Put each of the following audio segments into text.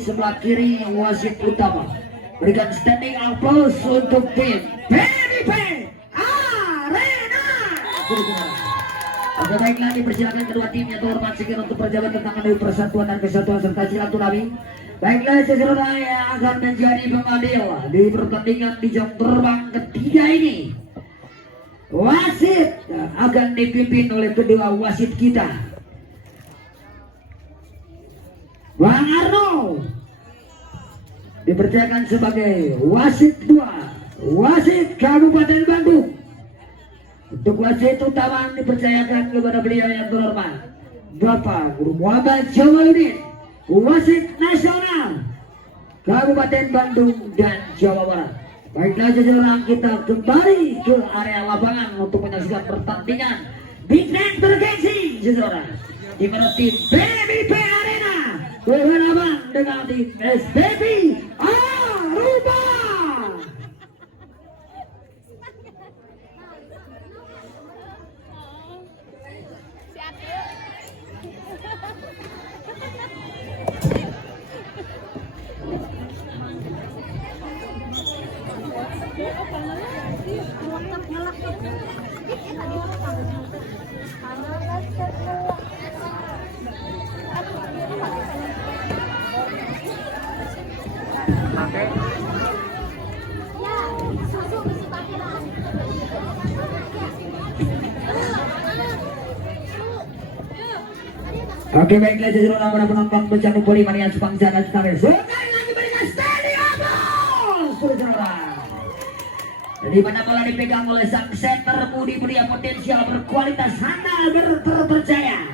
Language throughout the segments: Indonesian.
sebelah kiri wasit utama. Berikan standing applause untuk tim PDP Arena. Oke, baiklah, dipersilakan kedua tim yang terhormat segera untuk perjalan tentang menuju persatuan dan kesatuan serta silaturahmi. Baiklah, saudara yang akan menjadi pengadil di pertandingan di jam terbang ketiga ini. Wasit akan dipimpin oleh kedua wasit kita, Bang Arno dipercayakan sebagai wasit 2, wasit Kabupaten Bandung. Untuk wasit utama dipercayakan kepada beliau yang terhormat Bapak Guru Muhammad Jamaluddin, wasit nasional Kabupaten Bandung dan Jawa Barat. Baiklah, jajaran kita kembali ke area lapangan untuk menyaksikan pertandingan big match bergengsi, saudara, di mana tim PDP Arena berhadapan dengan tim SPP Aruba. Oke, baiklah, jajaran para penonton pecandu poli mania sebangsa dan setanah. Sekali lagi berikan standing applause, saudara. Di mana bola dipegang oleh sang center Budi Mulia, potensial, berkualitas, handal, terpercaya.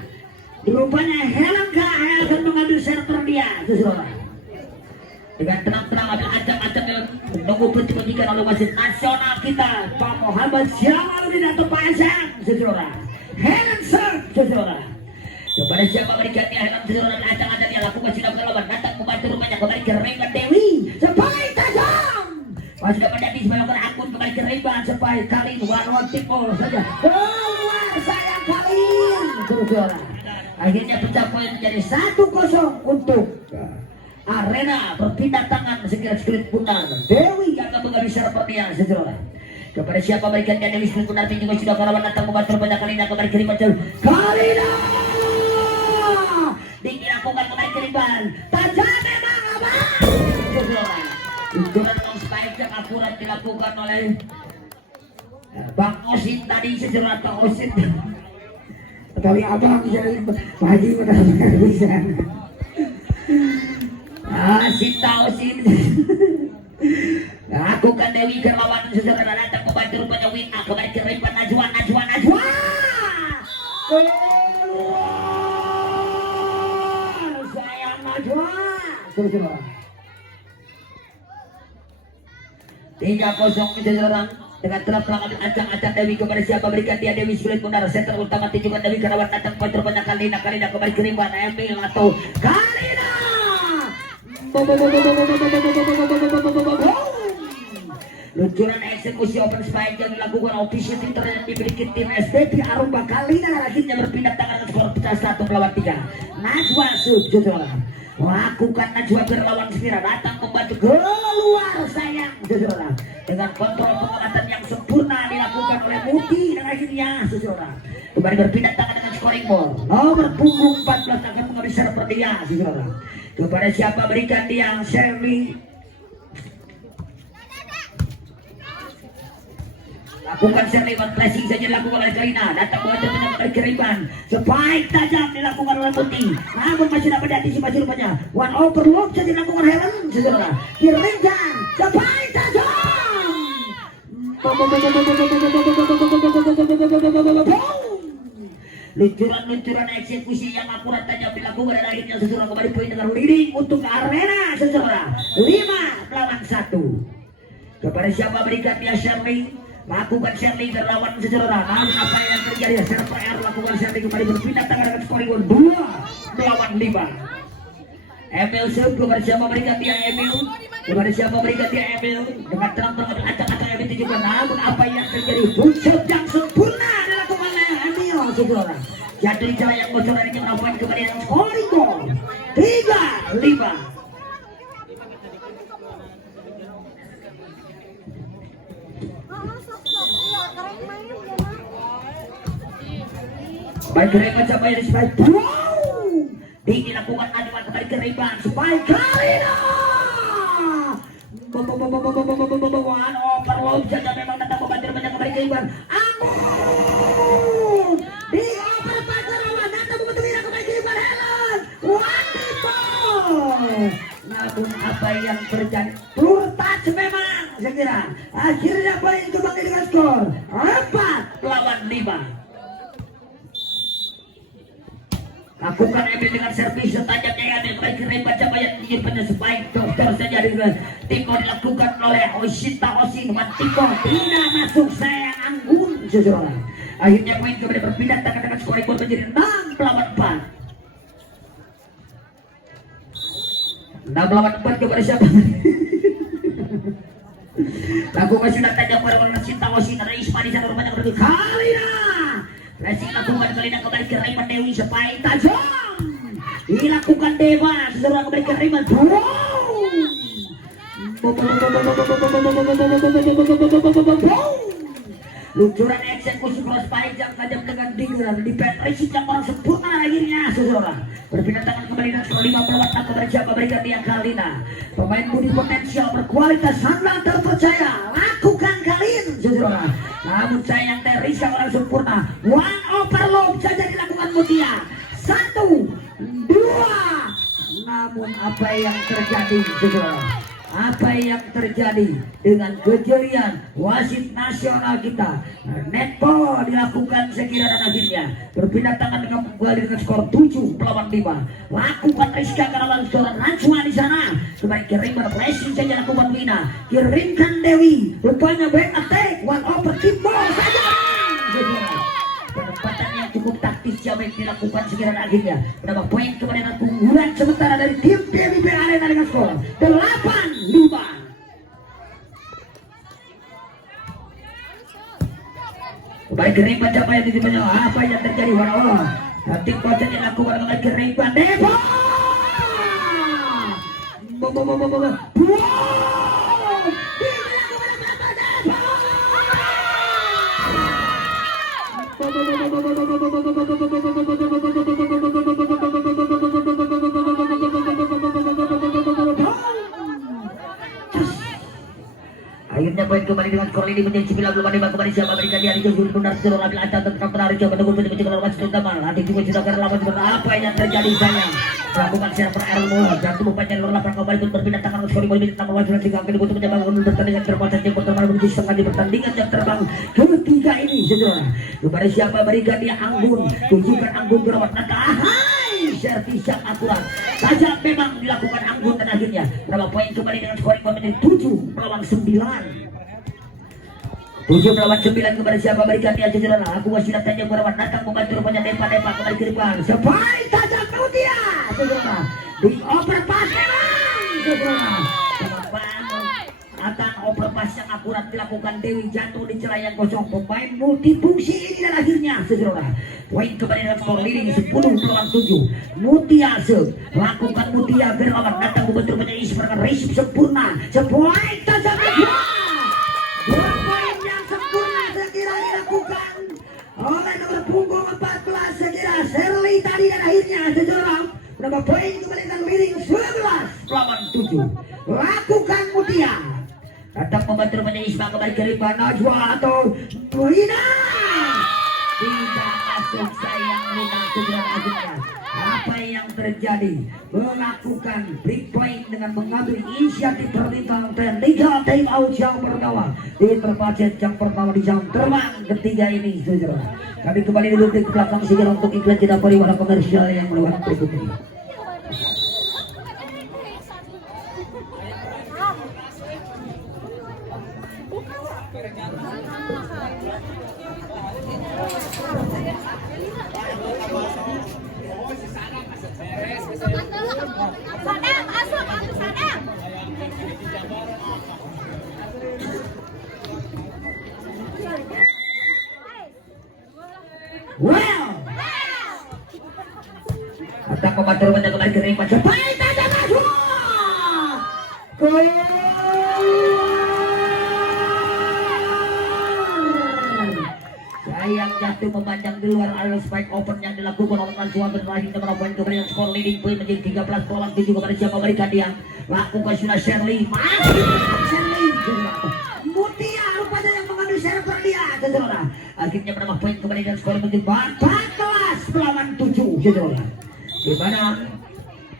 Rupanya Helengka akan mengambil center dia, saudara. Dengan tenang-tenang ambil acak-acak yang menunggu pendidikan oleh wasit nasional kita, Pak Muhammad Jamaluddin atau Pak Hasan, saudara. Hand serve, saudara. Kepada siapa berikutnya Helm saudara, acak-acak yang lakukan sudah berlawan, datang membantu rumahnya kembali ke Remban Dewi, sampai tajam. Masih dapat jadi sebagai akun kembali ke Remban sampai kali one tipol saja. Keluar sayang kali, saudara. Akhirnya pecah poin menjadi 1-0 untuk Arena. Berpindah tangan segera sekret putar Dewi yang akan mengambil server dia, saudara. Kepada siapa berikutnya Dewi sekret putar juga sudah berlawan, datang membantu banyak kalinya kembali ke Remban Kalina. Dilakukan kembali ke Remban, tajam memang abang, saudara. Ukuran long spike yang akurat dilakukan oleh Bang Osin tadi, saudara, atau Osin. Tapi abang jadi Pak Haji benar-benar bisa. Sinta Osin. Lakukan Dewi Germawan, saudara, datang membantu rupanya Wina kembali ke Remban. Najwa. Saudara. 3-0 jajaran dengan telah ambil acak-acak Dewi kepada siapa berikan dia Dewi sulit benar, center utama tujuan Dewi Kerawan datang pointer banyak Kalina kembali ke Remban, Emil atau Kalina. Luncuran eksekusi open spike yang dilakukan official internet dimiliki tim SPP Aruba. Kalina akhirnya berpindah tangan skor pecah 1 melawan 3. Najwa saudara. Melakukan Najwa berlawan Semira, datang membantu keluar sayang, saudara. Dengan kontrol pengamatan yang sempurna dilakukan oleh Muti dan akhirnya, saudara, kembali berpindah tangan dengan scoring ball. Nomor punggung 14 akan mengambil server dia, saudara. Kepada siapa berikan dia Sherly. Lakukan serlewan pressing saja dilakukan oleh Kalina, datang membantu menyebabkan keriban. Spike tajam dilakukan oleh Muti, namun masih dapat diantisipasi rupanya. One overload saja dilakukan Helen, saudara. Kirimkan spike tajam. Luncuran eksekusi yang akurat tajam dilakukan dan akhirnya saudara kembali poin dengan leading untuk Arena, saudara. 5-1. Kepada siapa berikan dia Sherly. Lakukan Sherly berlawan saudara. Namun apa yang terjadi? Server R lakukan Sherly kembali berpindah tangan dengan scoring 2 melawan 5. Emil Sub kepada siapa berikan dia Emil. Kepada siapa berikan dia Emil. Dengan terang-terang acak-acak Emil juga. Namun apa yang terjadi? Puncak yang sempurna dilakukan oleh Emil, saudara. Jatuh di celah yang bocor dari jam poin kembali dengan scoring goal 3-5. Kereban sampai di spike. Wow. Dilakukan ajuan kembali Kereban spike Kalina. One overload saja memang datang membantu banyak kembali Kereban. Anggun. Di overpass lawan datang membantu kembali Kereban Helen. Wonderful. Namun apa yang terjadi? Pure touch memang saya kira. Akhirnya poin kembali dengan skor 4-5. Lakukan Emil dengan servis setajamnya yang baik Kereban Jabaya ingin pada spike dokter saja dengan Tiko dilakukan oleh Oshita Osin dan Tiko tidak masuk sayang Anggun seseorang. Akhirnya poin kembali berpindah tangan skor ikut menjadi 6-4. 6-4 kepada siapa? Lakukan sudah tajam pada Oshita Osin dan Isma di sana rupanya berdua Kalina. Racing lakukan Kalina kembali ke Raymond Dewi supaya tajam dilakukan Dewa seseorang kembali ke Raymond. Luncuran eksekusi cross pike yang tajam dengan dingin di racing yang orang sempurna akhirnya seseorang berpindah tangan kembali dan skor 5-4 kepada siapa berikan dia Kalina. Pemain budi potensial berkualitas handal terpercaya lakukan Kalin seseorang. Namun sayang Teresa orang sempurna. One overload saja dilakukan Mutia. 1, 2. Namun apa yang terjadi seseorang? Apa yang terjadi dengan kejelian wasit nasional kita? Netball dilakukan sekira dan akhirnya berpindah tangan dengan kembali dengan skor 7-5. Lakukan Rizka karena lawan seorang Najwa di sana. Kembali kirimkan flashing saja lakukan Wina. Kirimkan Dewi. Rupanya back attack. One over keep ball saja. Penempatan yang cukup taktis yang dilakukan sekira dan akhirnya menambah poin kemudian keunggulan sementara dari tim PBB Arena dengan skor 8-5. Kembali Kereban siapa yang ditimanya? Apa yang terjadi? Walau tim coach yang dilakukan kembali Kereban Dewa. Akhirnya poin kembali dengan skor ini menjadi 9-5 kembali siapa berikan dia di jauh benar seluruh ambil acak tetap menarik coba tunggu mencoba lawan terutama nanti juga sudah akan lawan apa yang terjadi sayang melakukan server Elmo dan tubuh panjang luar lapangan kembali pun berpindah tangan skor ini menjadi tambah wajar tiga kali untuk mencoba pertandingan pertandingan yang pertama menuju setengah di pertandingan jam terbang ketiga ini saudara kepada siapa berikan dia Anggun tunjukkan Anggun berawat nata servis yang akurat saja memang dilakukan Anggun dan akhirnya berapa poin kembali dengan skor menjadi 7-9 7-9 kepada siapa berikan dia jajaran aku masih datanya berawat datang membantu rupanya Depa kembali ke depan sebaik tajam Mutia saudara di overpass saudara akan overpass yang akurat dilakukan Dewi jatuh di celah yang kosong pemain multifungsi ini dan akhirnya saudara poin kembali dalam skor leading 10-7 Mutia lakukan Mutia berawat datang membantu rupanya Isma resip sempurna sebaik tajam dua poin yang sempurna sekira dilakukan oleh nomor punggung 14 sekira Shirley tadi dan akhirnya saudara menambah poin kembali dengan leading 11-7 lakukan Mutia datang membantu rupanya Isma kembali ke Riba Najwa atau Wina tidak masuk sayang Wina segera akhirnya apa yang terjadi melakukan big point dengan mengambil inisiatif perlintahan dan legal time out yang pertama di terpacet yang pertama di jam terbang ketiga ini saudara kami kembali dulu ke belakang segera untuk iklan kita pariwara komersial yang melewat berikut ini. Datang pembantu rumahnya kembali ke ring macam baik ada masuk sayang jatuh memanjang di luar area spike open yang dilakukan oleh Najwa berlari nomor poin kemudian skor leading point menjadi 13 lawan 7 kepada siapa memberikan dia lakukan sudah Shirley masih Shirley Mutia rupanya yang mengambil server dia saudara akhirnya menambah poin kemudian skor menjadi 14 lawan 7 saudara di mana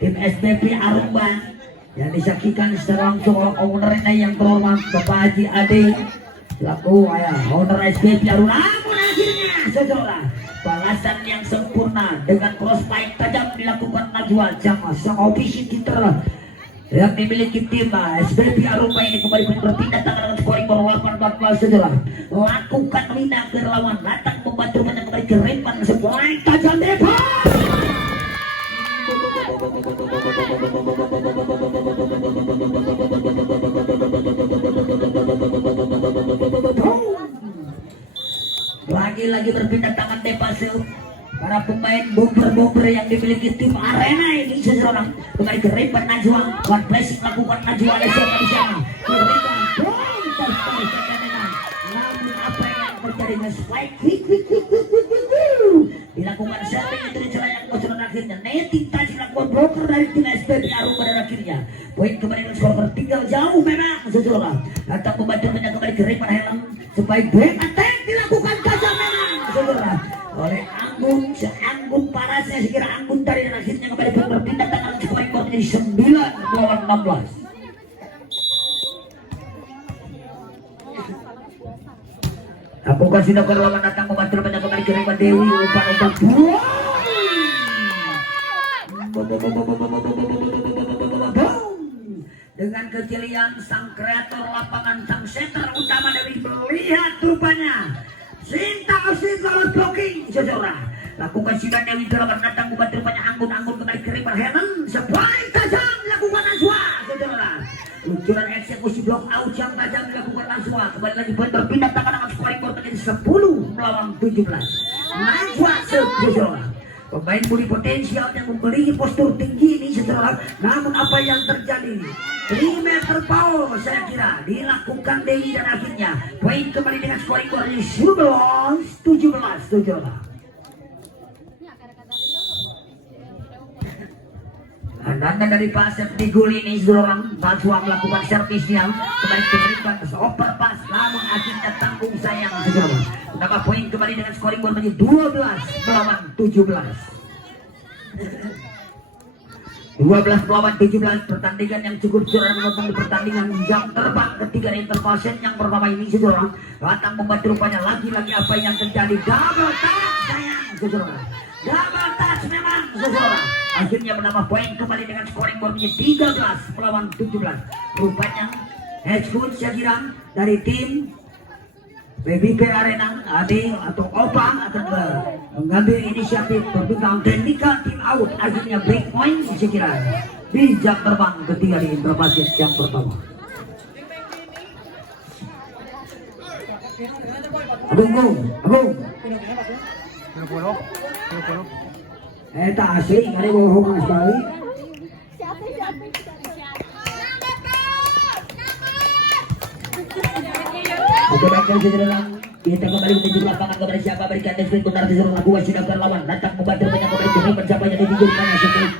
tim SBP Arumba yang disaksikan secara langsung oleh ownernya yang terhormat Bapak Haji Ade laku owner SBP Arumba. Namun akhirnya saudara balasan yang sempurna dengan crossfire tajam dilakukan Najwa Jama sang ofisi Twitter yang dimiliki tim SBP Arumba ini kembali berpindah tangan dengan scoring 8-14 saudara lakukan minang ke lawan datang membantu banyak kembali ke Repan sebuah tajam depan lagi-lagi berpindah tangan Depasil para pemain bomber yang dimiliki tim Arena ini seseorang kembali ke Repan Najwa one placing lakukan Najwa ada siapa di sana namun apa yang terjadi dengan spike dilakukan setting itu dicerayang bocoran akhirnya netting touch dilakukan broker dari tim SBP Arumba dan akhirnya poin kembali dengan skor tertinggal jauh memang seseorang datang membantu kembali ke Repan Helm supaya break attack dilakukan tajam memang saudara oleh Anggun parasnya sekira Anggun dari dan akhirnya kembali berpindah tangan scoring board menjadi 9 lawan 16 lakukan sudah ke lawan datang membantu banyak kembali ke Repan Dewi umpan dengan kejelian sang kreator lapangan sang center utama dari melihat rupanya Sinta Osin lawan blocking saudara lakukan sudah Dewi Delapan datang membantu rupanya Anggun kembali ke Repan Helen sebuah tajam lakukan Najwa saudara luncuran eksekusi blok out yang tajam dilakukan Najwa kembali lagi berpindah tangan dengan scoring board menjadi 10 lawan 17 Najwa saudara pemain budi potensial yang memiliki postur tinggi ini saudara namun apa yang terjadi 3 meter power saya kira dilakukan Dewi dan akhirnya poin kembali dengan scoring board 11-17 saudara Ananda dari Pasep di gol ini seorang Najwa melakukan servisnya kembali diberikan overpass namun akhirnya tanggung sayang saudara menambah poin kembali dengan scoring board menjadi 12 melawan 17 melawan 17 pertandingan yang cukup cerah menonton di pertandingan jam terbang ketiga interval set yang pertama ini saudara datang membantu rupanya lagi-lagi apa yang terjadi double touch sayang saudara double touch memang saudara akhirnya menambah poin kembali dengan scoring board menjadi 13 melawan 17 rupanya head coach saya kira dari tim BBP Arena Ade atau Opa akan mengambil inisiatif berpindah technical team out akhirnya break point saya kira di jam terbang ketiga di interpasi yang pertama Agung tak asli nggak ada bohong sekali oke baiklah saudara kita kembali menuju lapangan kepada siapa berikan desperate benar disuruh lakukan sudah berlawan datang membantu banyak kembali ke siapa yang ditujukkannya setelah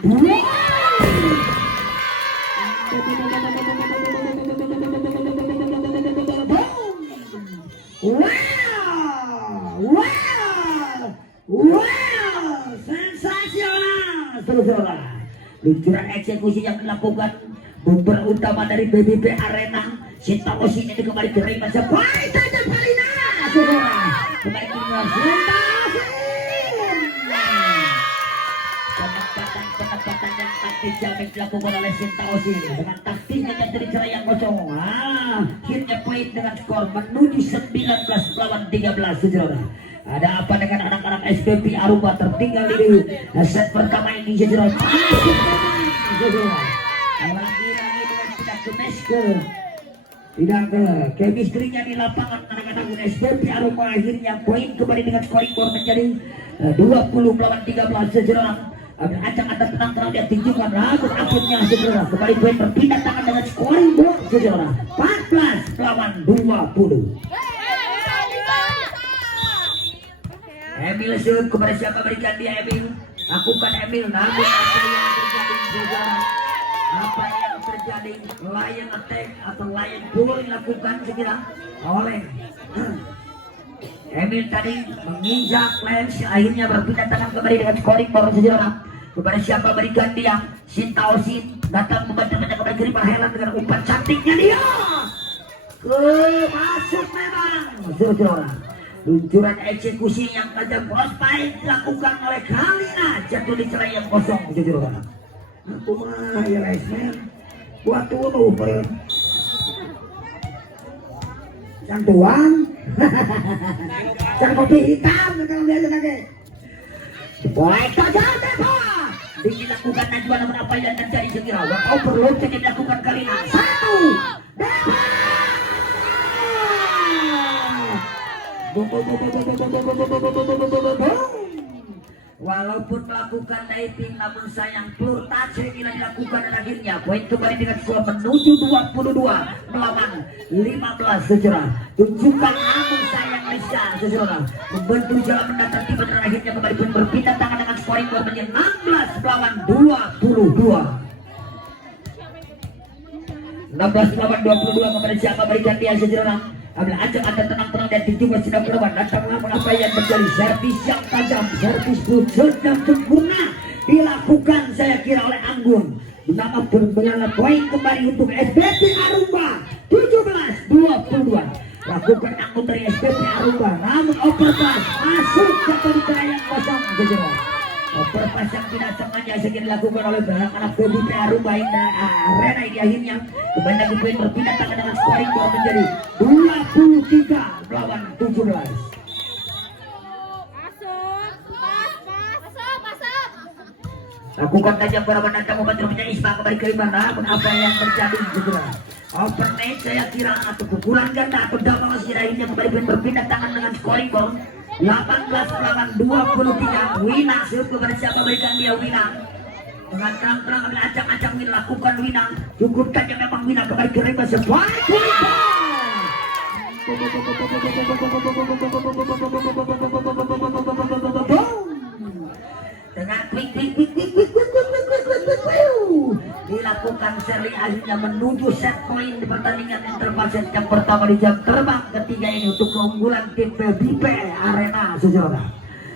wow sensasional saudara luncuran eksekusi yang dilakukan bumper utama dari BBP Arena Sinta Osin ini kembali ke ring masa baik tajam Palina saudara kembali ke Sinta Osin penempatan yang taktis yang dilakukan oleh Sinta Osin dengan taktisnya yang tercerah yang kosong akhirnya poin dengan skor menuju 19 lawan 13 saudara ada apa dengan anak-anak SBP Arumba tertinggal di set pertama ini saudara lagi-lagi dengan tidak ke meske tidak ke chemistry-nya di lapangan anak-anak SBP Arumba akhirnya poin kembali dengan scoring board menjadi 20 melawan 13 saudara acak ada tenang dia tinjukan rambut akhirnya saudara kembali poin berpindah tangan dengan scoring board saudara 14 lawan 20 Emil shoot kepada siapa berikan dia Emil. Lakukan Emil, namun apa yang terjadi saudara? Apa yang terjadi? Lion attack atau lion pull dilakukan segera oleh Emil tadi menginjak lens, akhirnya berpindah tangan kembali dengan scoring baru saudara. Kepada siapa berikan dia? Sintaosin datang membantu kepada kiri Helen dengan umpan cantiknya dia. Masuk memang saudara. Luncuran eksekusi yang tajam crossfire dilakukan oleh Kalina, jatuh di celah yang kosong saudara. Aku mah ya men, buat tuh per santuan, kopi hitam kalau biasa lagi. Baik saja Depa. Dilakukan Najwa namun apa yang terjadi segera. Overload yang dilakukan Kalina. Satu, Depa. Walaupun melakukan diving namun sayang pelur touch bila dilakukan dan akhirnya poin kembali dengan skor menuju 22 melawan 15 saudara. Tunjukkan namun sayang Lisa saudara membentuk jalan mendatar tiba dan akhirnya kembali pun berpindah tangan dengan scoring menjadi 16 melawan 22. 16 melawan 22 kepada siapa berikan dia saudara. Ambil ajak anda tenang-tenang dan dicoba sedang melawan datanglah mengapa yang menjadi servis yang tajam, servis putus yang sempurna dilakukan saya kira oleh Anggun. Nama berbenah poin kembali untuk SBP Arumba 17-22. Lakukan Anggun dari SBP Arumba namun overpass masuk ke peringkat yang kosong saudara. Overpass yang tidak sengaja segera dilakukan oleh anak SBP Arumba arena ini akhirnya kebanyakan poin berpindah tangan dengan scoring ball menjadi 23 melawan 17. Lakukan tajam para menantang membantu punya Isma kembali ke mana pun apa yang terjadi segera. Overnet saya kira atau pukulan ganda atau double akhirnya kembali berpindah tangan dengan scoring ball 18 melawan 23. Wina shoot kepada siapa berikan dia Wina. Dengan terang-terang ambil acak-acak Wina lakukan Wina. Cukup saja memang Wina kembali ke rimba sebuah dengan dilakukan seri akhirnya menuju set point di pertandingan interpaset yang pertama di jam terbang ketiga ini untuk keunggulan tim PBP Arena saudara.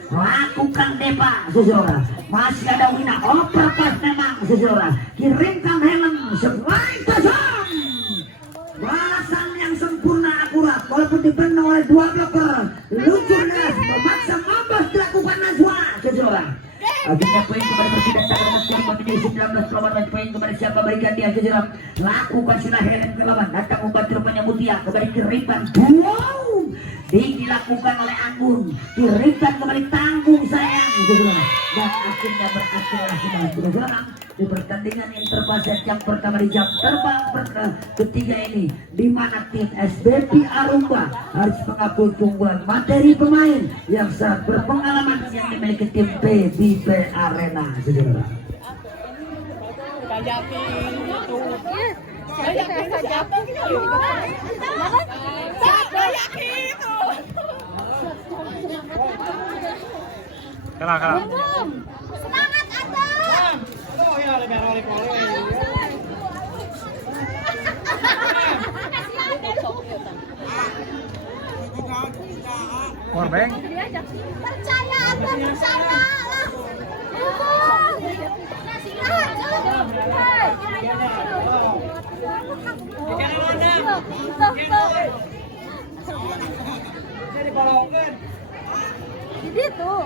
Lakukan Depa saudara, masih ada Wina overpass memang saudara, kirimkan Helen sebuah kosong. Balasan yang sempurna akurat walaupun dipenuhi oleh dua blocker. Luncur Nas memaksa mabas dilakukan Najwa saudara. Akhirnya poin kepada Presiden Tangerang menjadi 19 lawan poin kepada siapa berikan dia saudara. Lakukan sudah Helen melawan datang membantu rupanya Mutia kembali kirimkan. Wow, dilakukan oleh Anggun kirimkan kembali tanggung sayang saudara. Dan akhirnya berakhirlah saudara di pertandingan interpaset yang pertama di jam terbang ketiga ini di mana tim SBP Arumba harus mengakui keunggulan materi pemain yang sangat berpengalaman yang dimiliki tim PBP Arena saudara. Kalah. Semangat Adam. Powerbank. Percaya Adam, percaya. Jadi tuh.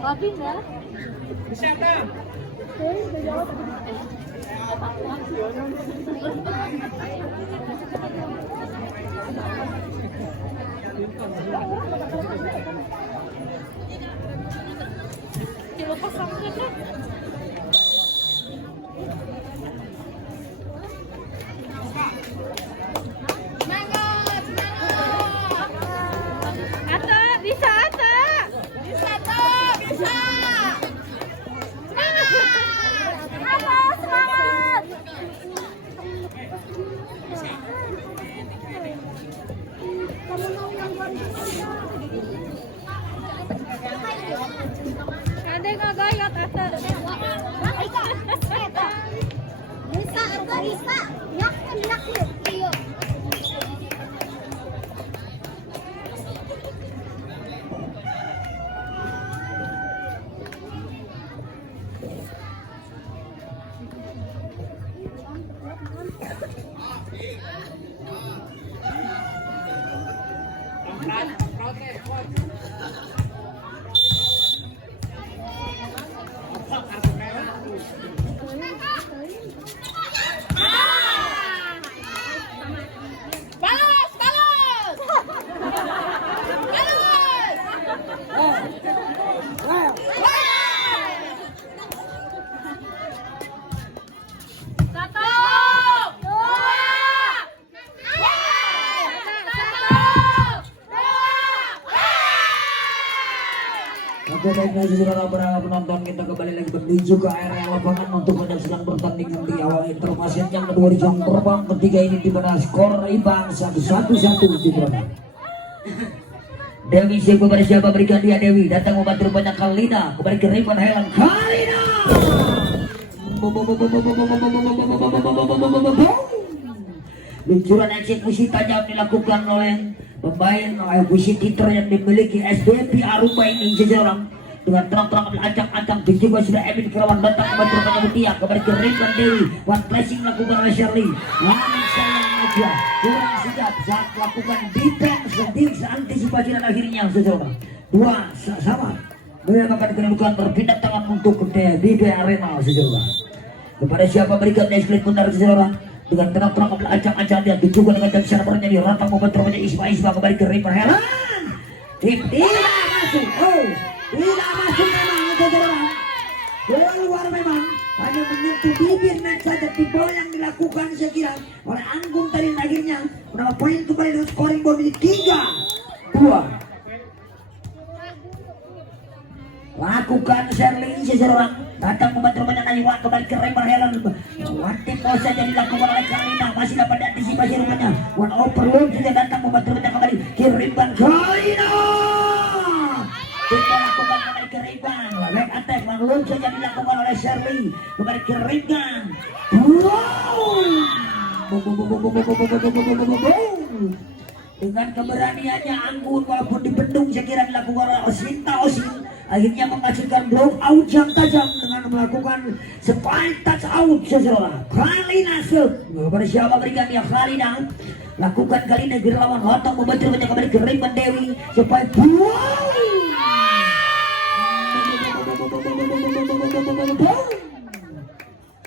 Kopi enggak? Bisa kan? Udah jawab tadi. Kilo kosong kan? baiklah saudara para penonton, kita kembali lagi menuju ke area lapangan untuk menyaksikan pertandingan di awal intermezzo yang kedua di jam terbang ketiga ini, di mana skor imbang 1-1 saudara. Dewi siapa kepada siapa, berikan dia Dewi, datang membantu banyak Kalina, kembali ke Ripan Helan Kalina. Luncuran eksekusi tajam dilakukan oleh pemain eksekusi titer yang dimiliki SBP Aruba ini seseorang dengan terang-terang acang-acang juga sudah Emin Kerawan datang membantu banyak Mutia, kembali ke Ripan Dewi, one flashing lakukan oleh Shirley. Sayang aja kurang sigap saat melakukan defense dan antisipasi dan akhirnya seseorang dua sama menyamakan kedudukan, berpindah tangan untuk DB Arena seseorang. Kepada siapa berikan eksklusif benar seseorang dengan terang-terang acang-acang dia juga dengan jam sana bernyanyi rantang membentur banyak Isma kembali ke Ripan Helan. Tidak masuk, tidak masuk memang seseorang. Keluar memang, hanya menyentuh bibir net saja di bola yang dilakukan sekira oleh Anggun tadi, akhirnya menambah poin kembali dengan scoring bola menjadi 3-2. Lakukan Shirley seseorang datang membantu banyak Naiwan kembali ke Ripan Helan. Wanti pos saja dilakukan oleh Kalina, masih dapat diantisipasi rupanya. One overload sudah datang membantu banyak kembali ke Ripan Kalina. Kita lakukan kembali ke Ripan, back attack langsung saja dilakukan oleh Shirley kembali ke Ripan. Dengan keberaniannya Anggun walaupun dibendung sekira dilakukan oleh Osinta Osin, akhirnya menghasilkan blow out yang tajam dengan melakukan spike touch out seseorang. Kalina shoot kepada siapa berikan dia Kalina, lakukan Kalina gerlawan lotong membantu banyak kembali ke Ripan Dewi supaya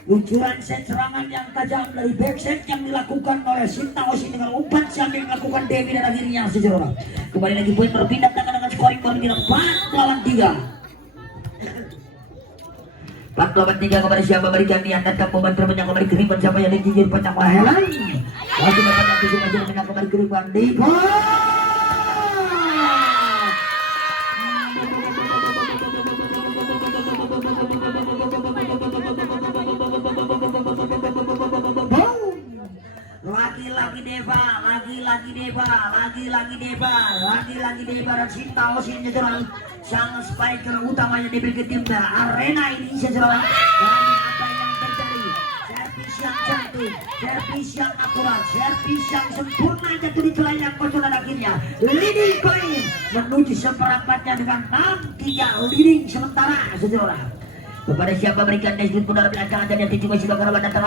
luncuran set serangan yang tajam dari backset yang dilakukan oleh Sinta Osin dengan umpan sambil melakukan Dewi dan akhirnya seseorang kembali lagi poin berpindah tangan dengan scoring baru di 4-3 kepada siapa berikan dia datang membantu banyak kembali ke Ripan siapa yang digigit banyak Helan masih dapat antisipasi banyak kembali ke Ripan di lagi Deva dan Sinta Osin seseorang sang spiker utamanya dimiliki tim Arena ini seseorang. Dan apa yang terjadi? Servis yang cantik, servis yang akurat, servis yang sempurna jatuh di kelainan kosong dan akhirnya leading point menuju seperempatnya dengan 6-3 leading sementara seseorang. Kepada siapa berikan deskripsi pun dalam rancangan yang juga sudah kerabat datang.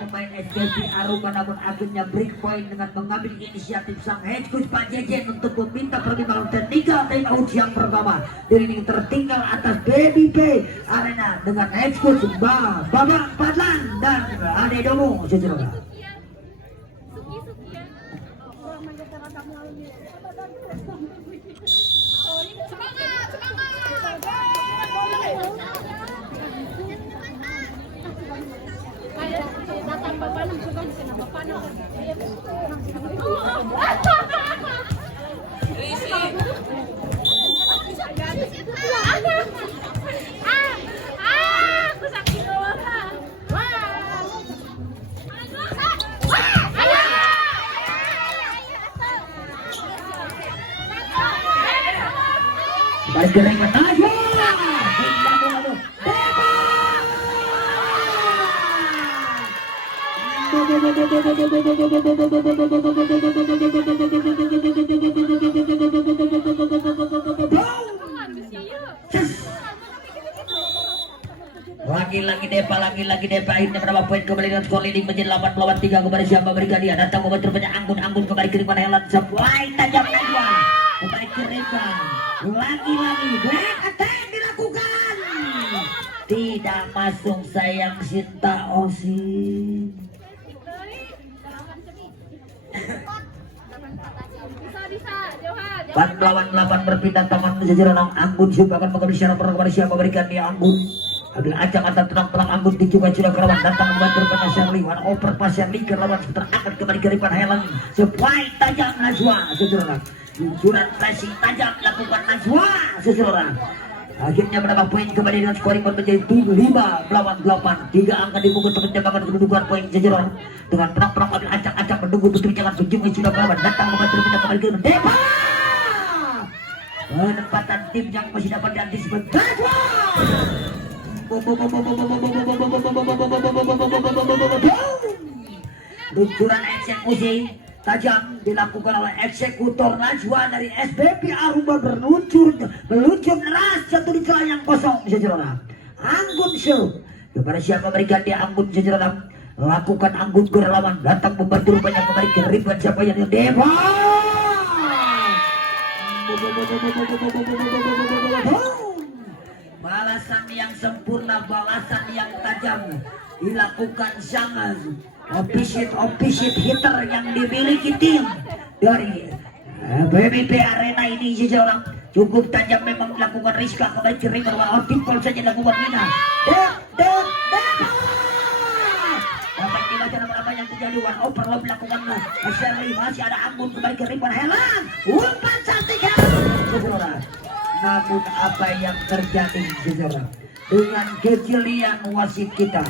Pemain SBP Aruba namun akhirnya break point dengan mengambil inisiatif sang head coach Pak Jejen untuk meminta pertimbangan teknikal time out yang pertama. Ini tertinggal atas BBP Arena dengan head coach Babang Padlan dan Ade Domo sejenak. Baik kering aja. Lagi Depa akhirnya berapa poin kembali dengan skor leading menjadi 8-3 kepada siapa berikan dia datang membantu banyak Anggun kembali ke Ripan Helan supply tajam Najwa kembali ke Ripan lagi back attack dilakukan tidak masuk sayang Sinta Osin. 4-8 berpindah taman menuju renang Anggun juga akan mengambil syarat kepada siapa berikan dia Anggun. Ambil ajak antar terang Anggun juga sudah kerawan datang membantu pada Shirley. One over pas Shirley kerawan terangkat kembali ke Ripan Helan. Supply tajam Najwa sejenak. Luncuran pressing tajam dilakukan Najwa seseorang. Akhirnya menambah poin kembali dengan scoring menjadi 5-8. 3 angka dipungut untuk menjambangkan kedudukan poin seseorang. Dengan perang-perang ambil acak-acak menunggu betul jangan sujung sudah berlawan. Datang membantu kembali ke Depa. Penempatan tim yang masih dapat diantisipasi. Najwa. Luncuran eksekusi tajam dilakukan oleh eksekutor Najwa dari SBP Aruba meluncur deras jatuh di celah yang kosong sejeronan. Anggun show kepada siapa berikan dia Anggun sejeronan, lakukan Anggun berlawan datang membantu rupanya kembali ke ribuan siapa yang Dewa. Balasan yang sempurna, balasan yang tajam dilakukan sangat opposite hitter yang dimiliki tim dari BBP Arena ini seseorang cukup tajam memang dilakukan Rizka kembali ke ring berwarna output saja dilakukan Mina. Dapat dibaca apa yang terjadi one overload dilakukan Sherly masih ada Anggun kembali ke ring Helan umpan cantik seseorang. Namun apa yang terjadi seseorang dengan kejelian wasit kita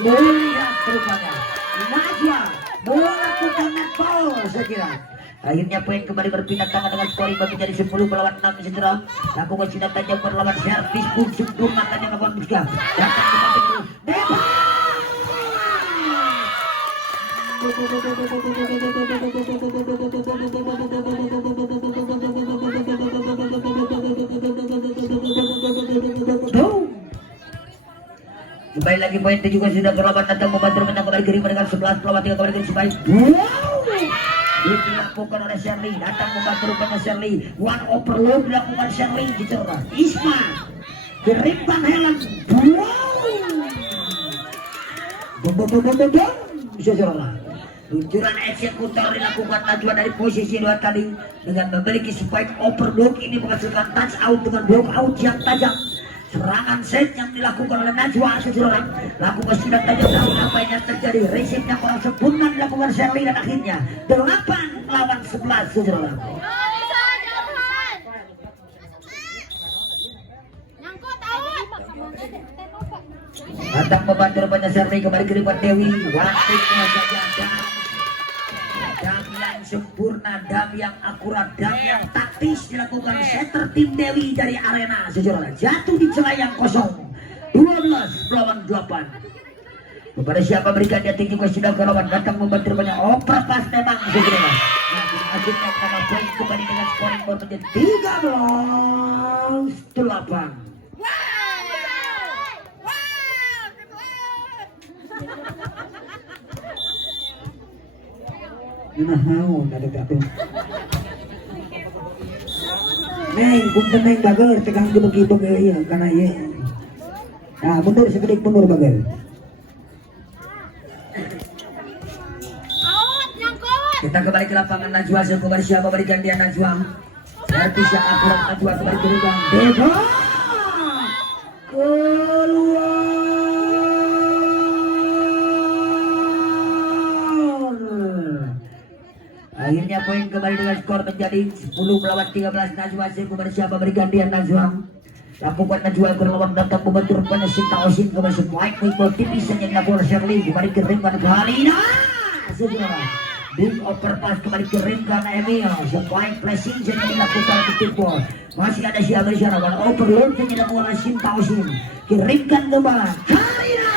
melihat rupanya Najwa melakukan netball saya kira. Akhirnya poin kembali berpindah tangan dengan skor menjadi 10 melawan 6 sejeram. Lakukan sinar tajam berlawan servis pun sempurna tajam melakukan Rizka. Datang membantu Depa. Kembali lagi poin itu juga sudah berlawan datang membantu menang kembali kiri dengan 11 pelawan 3 kembali kiri sebaik. Dilakukan oleh Sherly datang membantu rupanya Sherly. One overload dilakukan Sherly dicerah. Isma Geripan Helen. Bisa cerah. Luncuran eksekutor dilakukan Najwa dari posisi 2 tadi dengan memiliki spike overload ini menghasilkan touch out dengan block out yang tajam. Serangan set yang dilakukan oleh Najwa seseorang lakukan sudah tajam namun apa yang terjadi resipnya kurang sempurna dilakukan Sherly dan akhirnya 8 lawan 11 seseorang. Datang membantu rupanya Sherly kembali ke ribuan Dewi. Wasiknya saja dam yang sempurna, dam yang akurat, dam yang taktis dilakukan setter tim Dewi dari Arena sejarah jatuh di celah yang kosong 12 lawan 8. Kepada siapa berikan dia tinggi sudah ke lawan datang membantu rupanya pas memang sejarah. Akhirnya nama poin kembali dengan scoring board menjadi 13-8. Nah, ada gaduh. Neng, kung neng bager, tegang begitu iya, karena iya. Nah, mundur sedikit mundur bager. Kita kembali ke lapangan Najwa, kembali siapa berikan dia Najwa. Servis yang akurat Najwa kembali ke lubang. Dewa keluar. Akhirnya poin kembali dengan skor menjadi 10 melawan 13. Najwa kembali siapa berikan dia Najwa. Lakukan Najwa berlawan datang membantu rupanya Sinta Osin kembali semuanya mengikut tipis saja dilakukan Sherly kembali ke ring Galina. Saudara big overpass kembali ke ring karena Emil semuanya flashing saja dilakukan di timpul. Masih ada siapa di sana one overload saja dilakukan oleh Sinta Osin kirimkan kembali Galina.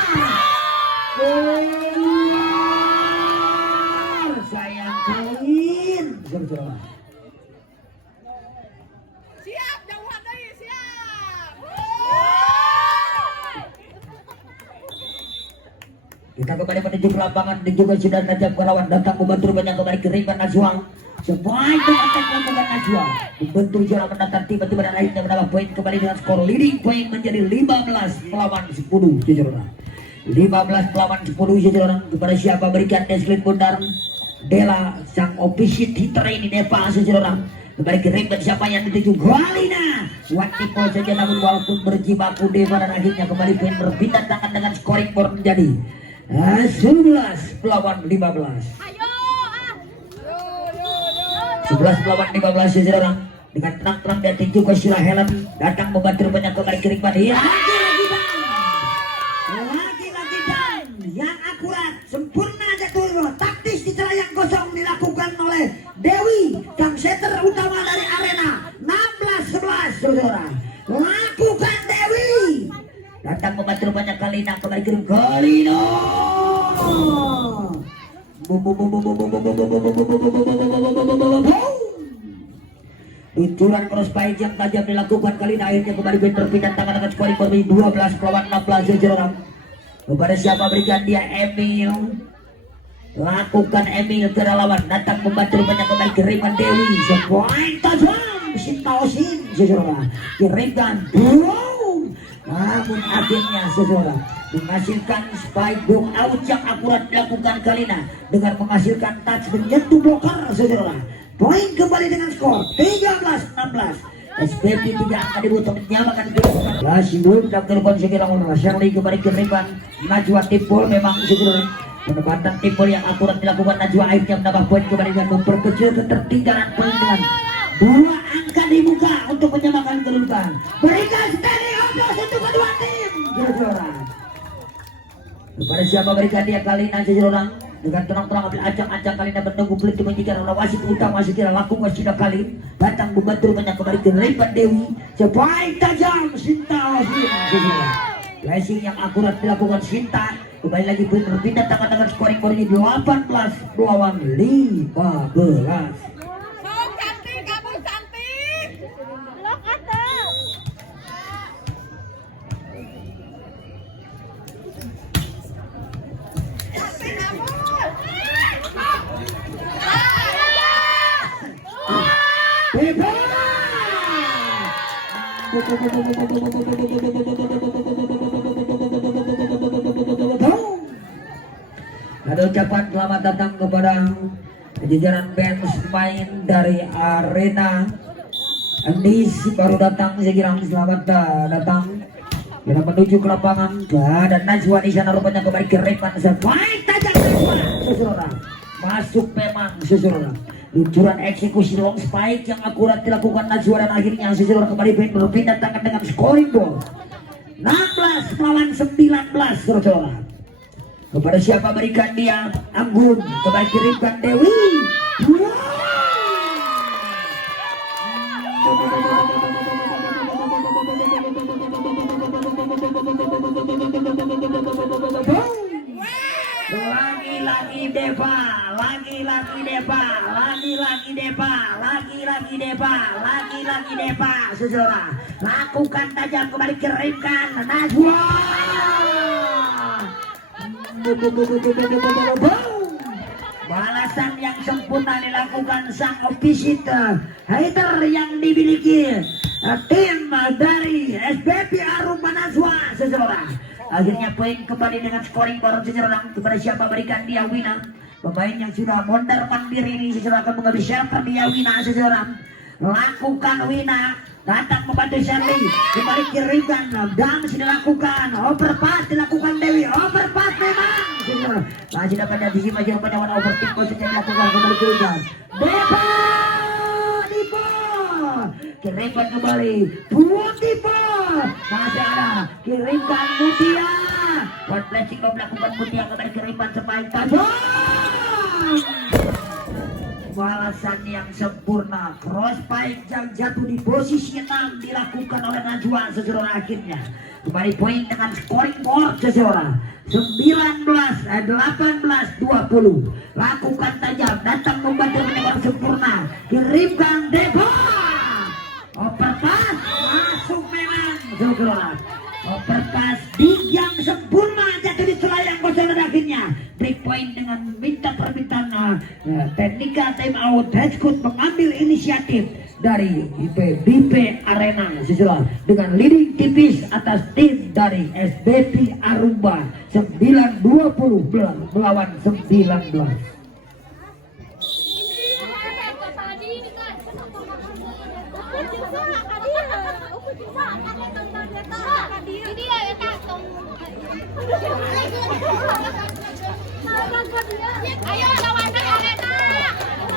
Sayang poin saudara. Siap, jauhan dari siap. Kita kembali menuju ke lapangan dan juga sudah tajam lawan datang membantu banyak kembali ke ring Najwa. Semua itu akan melakukan Najwa membentur jalan mendatang tiba-tiba dan akhirnya menambah poin kembali dengan skor leading poin menjadi 15 melawan 10 saudara. 15 melawan 10 saudara. Kepada siapa berikan Deslin Bundar Dela sang opposite hitter ini Deva seseorang kembali ke ring dan siapa yang dituju Galina Watiko saja namun walaupun berjibaku Deva dan akhirnya kembali poin berpindah tangan dengan scoring board menjadi 11 melawan 15. 11 11 melawan 15 saudara orang. Dengan tenang-tenang dan juga sila helm datang membantu banyak kembali kiri pan. Ya, lagi-lagi dan yang akurat sempurna jatuh taktis di celah yang kosong dilakukan oleh Dewi sang setter utama dari arena 16-11 saudara. Lakukan Dewi datang membantu banyak Kalina kembali kiri Kalina. Luncuran cross fight yang tajam dilakukan kali ini akhirnya kembali berpindah tangan dengan skor 12 melawan 16 saudara. Kepada siapa berikan dia Emil. Lakukan Emil ke lawan datang membantu banyak kembali kiriman Dewi sepoin tajam Sintaosin saudara. Kirimkan boom. Namun akhirnya saudara menghasilkan spike boom out yang akurat dilakukan Kalina dengan menghasilkan touch menyentuh blocker saudara. Poin kembali dengan skor 13-16. SPP tidak akan dibutuh menyamakan kedudukan. Lasimul dan telepon segera menolak Shirley kembali ke Riban. Najwa Timbul memang segera penempatan Timbul yang akurat dilakukan Najwa akhirnya menambah poin kembali dan memperkecil ketertinggalan poin dengan 2 angka di muka untuk menyamakan kedudukan. Berikan standing ovation untuk kedua tim. Saudara. Kepada siapa berikan dia kali ini saudara. Dengan terang-terang ambil acak-acak kali ini menunggu pelit menjikan oleh wasit utama sekira lakukan sudah kali datang membantu banyak kembali ke Riban Dewi sebaik tajam Sinta flashing yang akurat dilakukan Sinta kembali lagi berpindah tangan dengan scoring poin ini 18 melawan 15. Cantik, kamu cantik. Look at that. Ada ucapan selamat datang kepada jajaran band pemain dari arena. Andis baru datang, saya kira selamat datang. Kita menuju ke lapangan dan Najwa di sana rupanya kembali ke Riban sebaik tajam saudara. Masuk memang saudara. Luncuran eksekusi long spike yang akurat dilakukan Najwa dan akhirnya saudara kembali berpindah tangan dengan scoring ball 16 melawan 19 saudara. Kepada siapa berikan dia Anggun kembali kirimkan Dewi. Lagi-lagi Deva, lagi-lagi Deva, lagi-lagi Deva, lagi-lagi Deva, lagi-lagi Deva, saudara. Lakukan tajam kembali kirimkan Najwa. Balasan yang sempurna dilakukan sang ofisial hater yang dimiliki tim dari SBP Aruba Najwa, saudara. Akhirnya poin kembali dengan scoring baru saudara. Kepada siapa berikan dia Wina, pemain yang sudah mondar mandir ini saudara akan mengambil shelter dia Wina saudara. Lakukan Wina datang membantu Shirley kembali kirimkan dan sudah lakukan overpass dilakukan Dewi overpass memang saudara. Masih dapat antisipasi pada warna overtake sudah dilakukan kembali kirimkan Deva Dipo kirimkan kembali buat Dipo masih ada kirimkan Mutia buat flashing lo melakukan Mutia kembali kirimkan sebaik tajam. Balasan yang sempurna cross fight yang jatuh di posisi 6 dilakukan oleh Najwa saudara. Akhirnya kembali poin dengan scoring board saudara 19-18-20. Lakukan tajam datang membantu menembak sempurna kirimkan Deva overpass masuk memang saudara. Overpass di yang sempurna jatuh di celah yang kosong dan akhirnya break point dengan minta permintaan teknika time out head coach mengambil inisiatif dari BP Arena sesuai dengan leading tipis atas tim dari SBP Aruba 9-20 melawan 19. Ayo lawan Arena.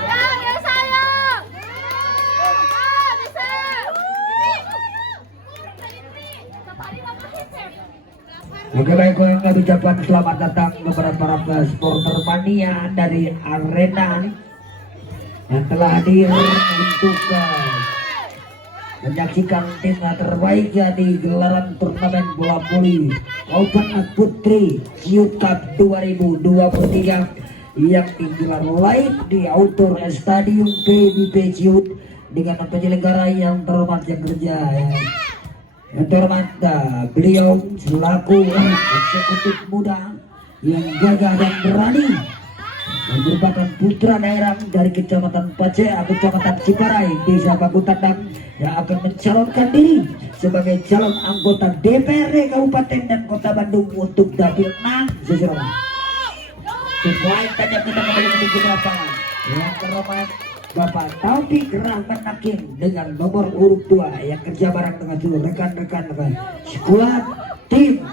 Ya saya. Oke baik, kami ucapkan selamat datang kepada para supporter mania dari arena yang telah hadir untuk menyaksikan tim terbaik di gelaran turnamen bola voli Open Putri Ciut Cup 2023 yang digelar live di outdoor Stadium PBP Ciut dengan penyelenggara yang terhormat yang kerja yang terhormat beliau selaku eksekutif muda yang gagah dan berani yang merupakan putra daerah dari Kecamatan Pacea, Kecamatan Ciparai, Desa Bagutandang yang akan mencalonkan diri sebagai calon anggota DPRD Kabupaten dan Kota Bandung untuk dapil 6 sesuatu. Selanjutnya kita kembali menuju lapangan yang terhormat Bapak Taufik Rahman Hakim dengan nomor urut 2 yang kerja bareng dengan seluruh rekan-rekan skuad tim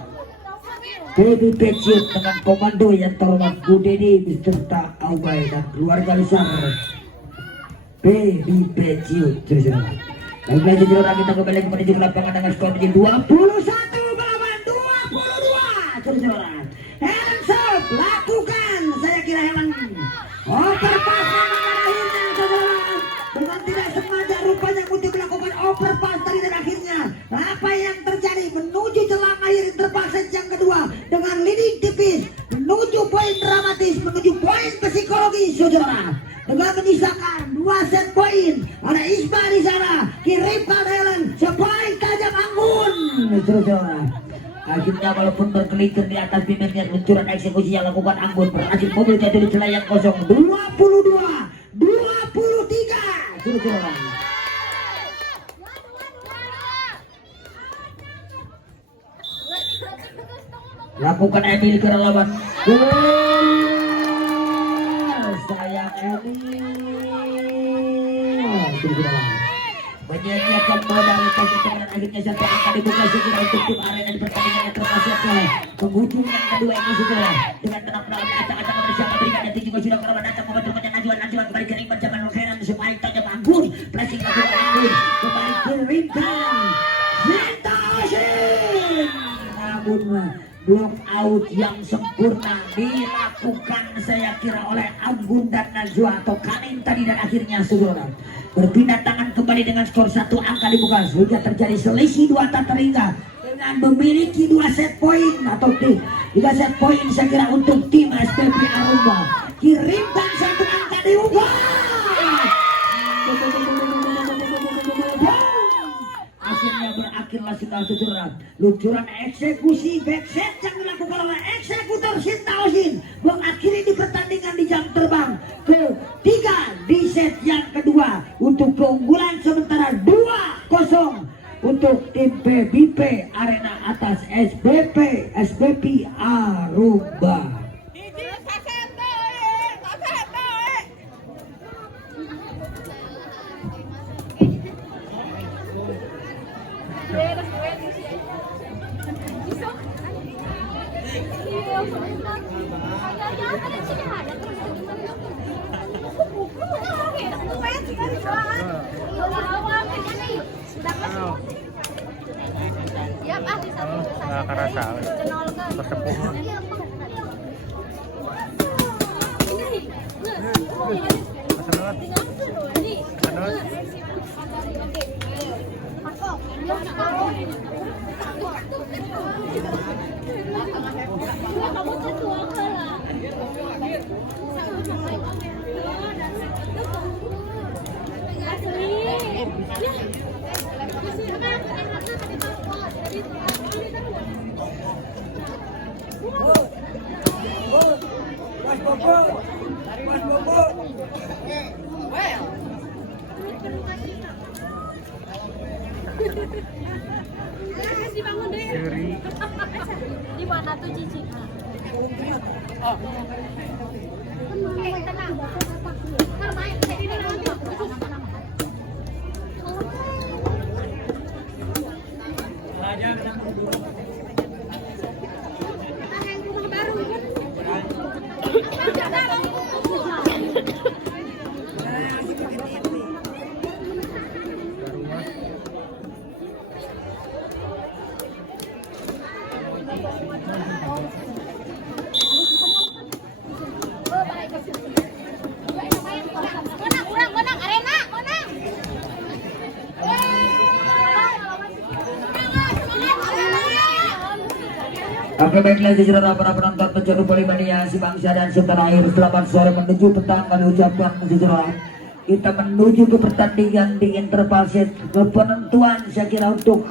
PBP Ciut dengan komando yang terhormat Bu Dedi beserta Aubay dan keluarga besar PBP Ciut. Baiklah segera kita kembali menuju lapangan dengan skor 21 melawan 22. Hands up, lakukan. Saya kira hewan overpass dengan tidak sengaja rupanya Muti melakukan overpass tadi dan akhirnya apa yang terjadi menuju celah akhir interpassage yang kedua dengan leading tipis menuju poin dramatis, menuju poin psikologis saudara, dengan menyisakan 2 set poin. Ada Isma di sana, kirimkan Helen sepoin tajam anggun saudara. Akhirnya walaupun berkelintir di atas bibirnya luncuran eksekusi yang lakukan Anggun berhasil mobil jatuh di celah yang kosong 22-23 saudara. Lakukan Emil ke lawan sayang Emil menyediakan modal dengan akhirnya satu angka dibuka segera untuk tim arena di pertandingan yang terpasang penghujung yang kedua ini segera dengan tenang-tenang acak-acak bersama berikan dan juga sudah kawan datang membantu Najwan kembali ke rimban zaman Khairan supaya tajam Anggun pressing lakukan Anggun kembali ke rimban Sintasin namun block out yang sempurna dilakukan saya kira oleh Anggun dan Najwa atau Kanin tadi dan akhirnya saudara berpindah tangan kembali dengan skor 1 angka dibuka sehingga terjadi selisih 2 tak terhingga dengan memiliki 2 set poin atau 3 set poin saya kira untuk tim SPP Aruba. Kirimkan 1 angka diubah akhirnya berakhirlah saudara luncuran eksekusi backset yang dilakukan oleh eksekutor Sintaosin mengakhiri di pertandingan di jam terbang ketiga di set yang kedua untuk keunggulan sementara 2-0 untuk tim PBP Arena atas SBP Aruba. Nggak kerasa bertepung. Di mana tuh Cici? Oh. Tenang. Terbaik. Oke baiklah saudara para penonton penjuru Polimania si bangsa dan setanah air, selamat sore menuju petang kami ucapkan saudara. Kita menuju ke pertandingan di intervalset ke penentuan saya kira untuk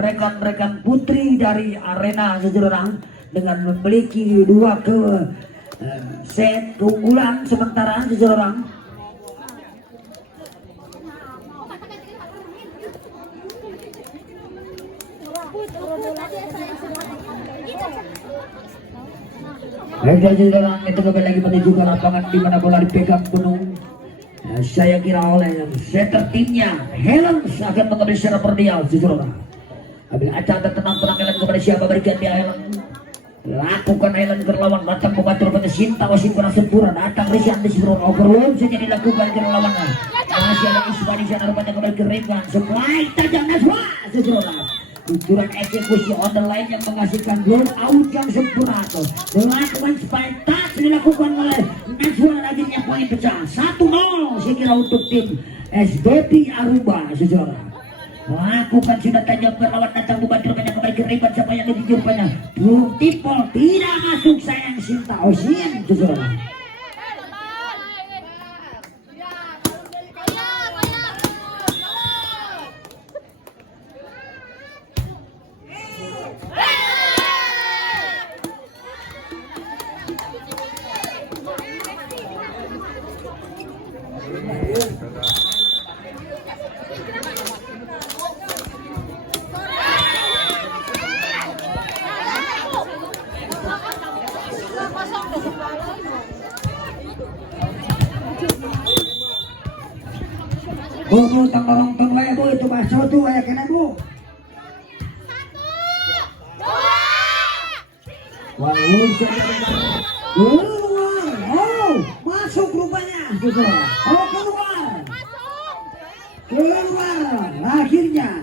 rekan-rekan putri dari arena saudara dengan memiliki dua set keunggulan sementara saudara. Baiklah saudara, itu kembali lagi menuju ke lapangan di mana bola dipegang Gunung. Saya kira oleh setter timnya Helen akan mengambil secara perdial saudara. Ambil acara tenang-tenang Helen kepada siapa berikan dia Helen. Lakukan Helen ke lawan datang membantu pada Sinta Wasim kena sempurna datang Risian di seluruh overload saja dilakukan ke lawan. Masih ada Ismani sana rupanya kembali ke Revan supply tajam Naswa saudara. Lucuran eksekusi on the line yang menghasilkan blow out yang sempurna tuh. Dilakukan spike touch dilakukan oleh Najwa, akhirnya poin pecah 1-0 saya kira untuk tim SBP Aruba saudara. Lakukan sudah tajam ke lawan datang membantu banyak kembali ke Revan siapa yang lebih rupanya belum tipol tidak masuk sayang Sinta Osin saudara. Bu, tong wae bu, itu bakso tuh wae kena bu. Wah, keluar, oh, masuk rupanya, oh keluar, akhirnya.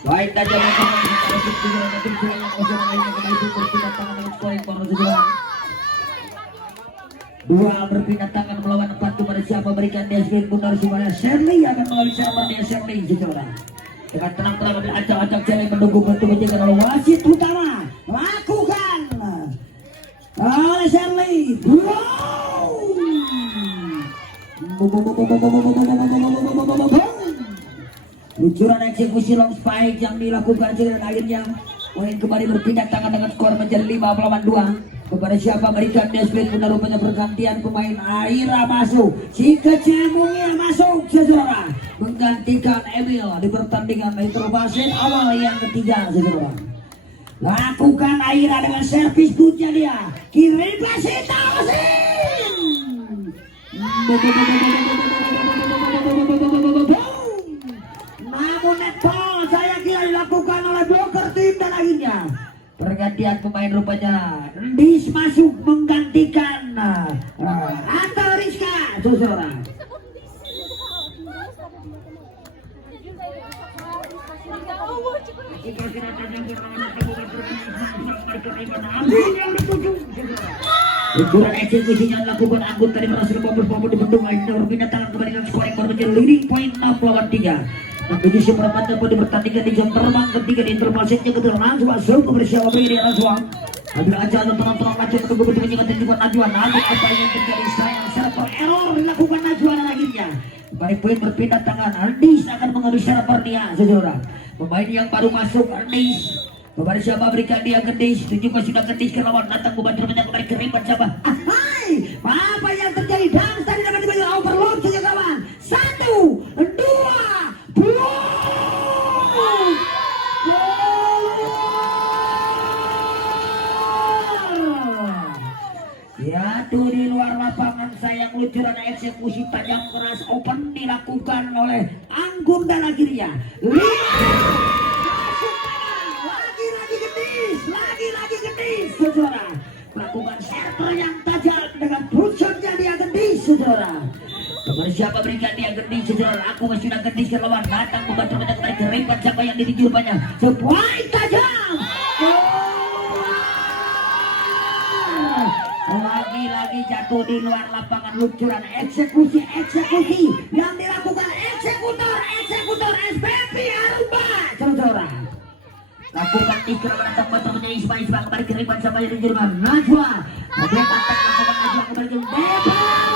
Baik saja dua berpindah tangan melawan 4 kepada siapa berikan dia sebagai benar semuanya. Shirley akan melalui siapa dia Shirley saudara. Dengan tenang-tenang ambil acak-acak Shirley menunggu bentuk menjaga oleh wasit utama lakukan oleh Shirley. Lucuran eksekusi long spike yang dilakukan dan akhirnya poin kembali berpindah tangan dengan skor menjadi 5 melawan 2 kepada siapa berikan desperate benar rupanya pergantian pemain. Aira masuk, si kecil Mungil masuk saudara menggantikan Emil di pertandingan intervalset awal yang ketiga saudara. Lakukan Aira dengan servis bootnya dia kirim pasir Tawasin. Namun netball saya kira dilakukan oleh blocker tim dan akhirnya pergantian pemain rupanya Dis masuk menggantikan Anta Rizka saudara. Ukuran eksekusinya dilakukan anggota dari merasa pompol dibendung berpindah tangan kembali dengan scoring baru menjadi leading point 6 lawan 3 menuju seperempat tempat dipertandingkan di jam terbang ketiga di interval setnya ketua langsung masuk ke bersama beri Najwa. Ambil aja penonton macam menunggu betul menyengat juga Najwa. Namun apa yang terjadi sayang server error dilakukan Najwa dan akhirnya baik poin berpindah tangan. Ardis akan mengambil server dia saudara. Pemain yang baru masuk Ardis kepada siapa berikan dia Gendis. Tunjukkan sudah Gendis ke lawan datang membantu banyak kembali ke Riban siapa. Hai, apa yang terjadi dan tadi dapat dibagi overload saja kawan. 1, 2, jatuh di luar lapangan sayang. Lucuran eksekusi tajam keras open dilakukan oleh Anggun dan akhirnya 5 lagi Gendis saudara melakukan server yang tajam dengan pushupnya dia Gendis saudara. Kepada siapa berikan dia Gendis saudara. Aku masih sudah Gendis ke lawan datang membantu banyak kembali ke Riban siapa yang dituju rupanya sebuah tajam lagi lagi jatuh di luar lapangan, luncuran eksekusi yang dilakukan eksekutor SPP Aruba. Saudara, lakukan ikrar pada tempat menjadi Ismail kembali ke Riban sampai di Jerman. Najwa dia kata lakukan Najwa kembali ke Depok.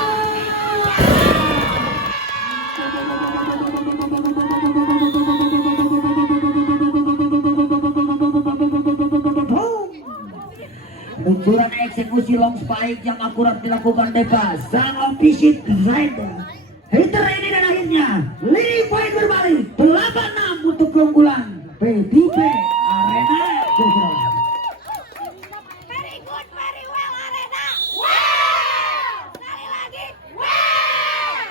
Luncuran eksekusi long spike yang akurat dilakukan Deka. Sang official rider hitter ini dan akhirnya leading point berbalik 8-6 untuk keunggulan PDP Arena. Very good, very well Arena. Wow! Sekali lagi. Wow!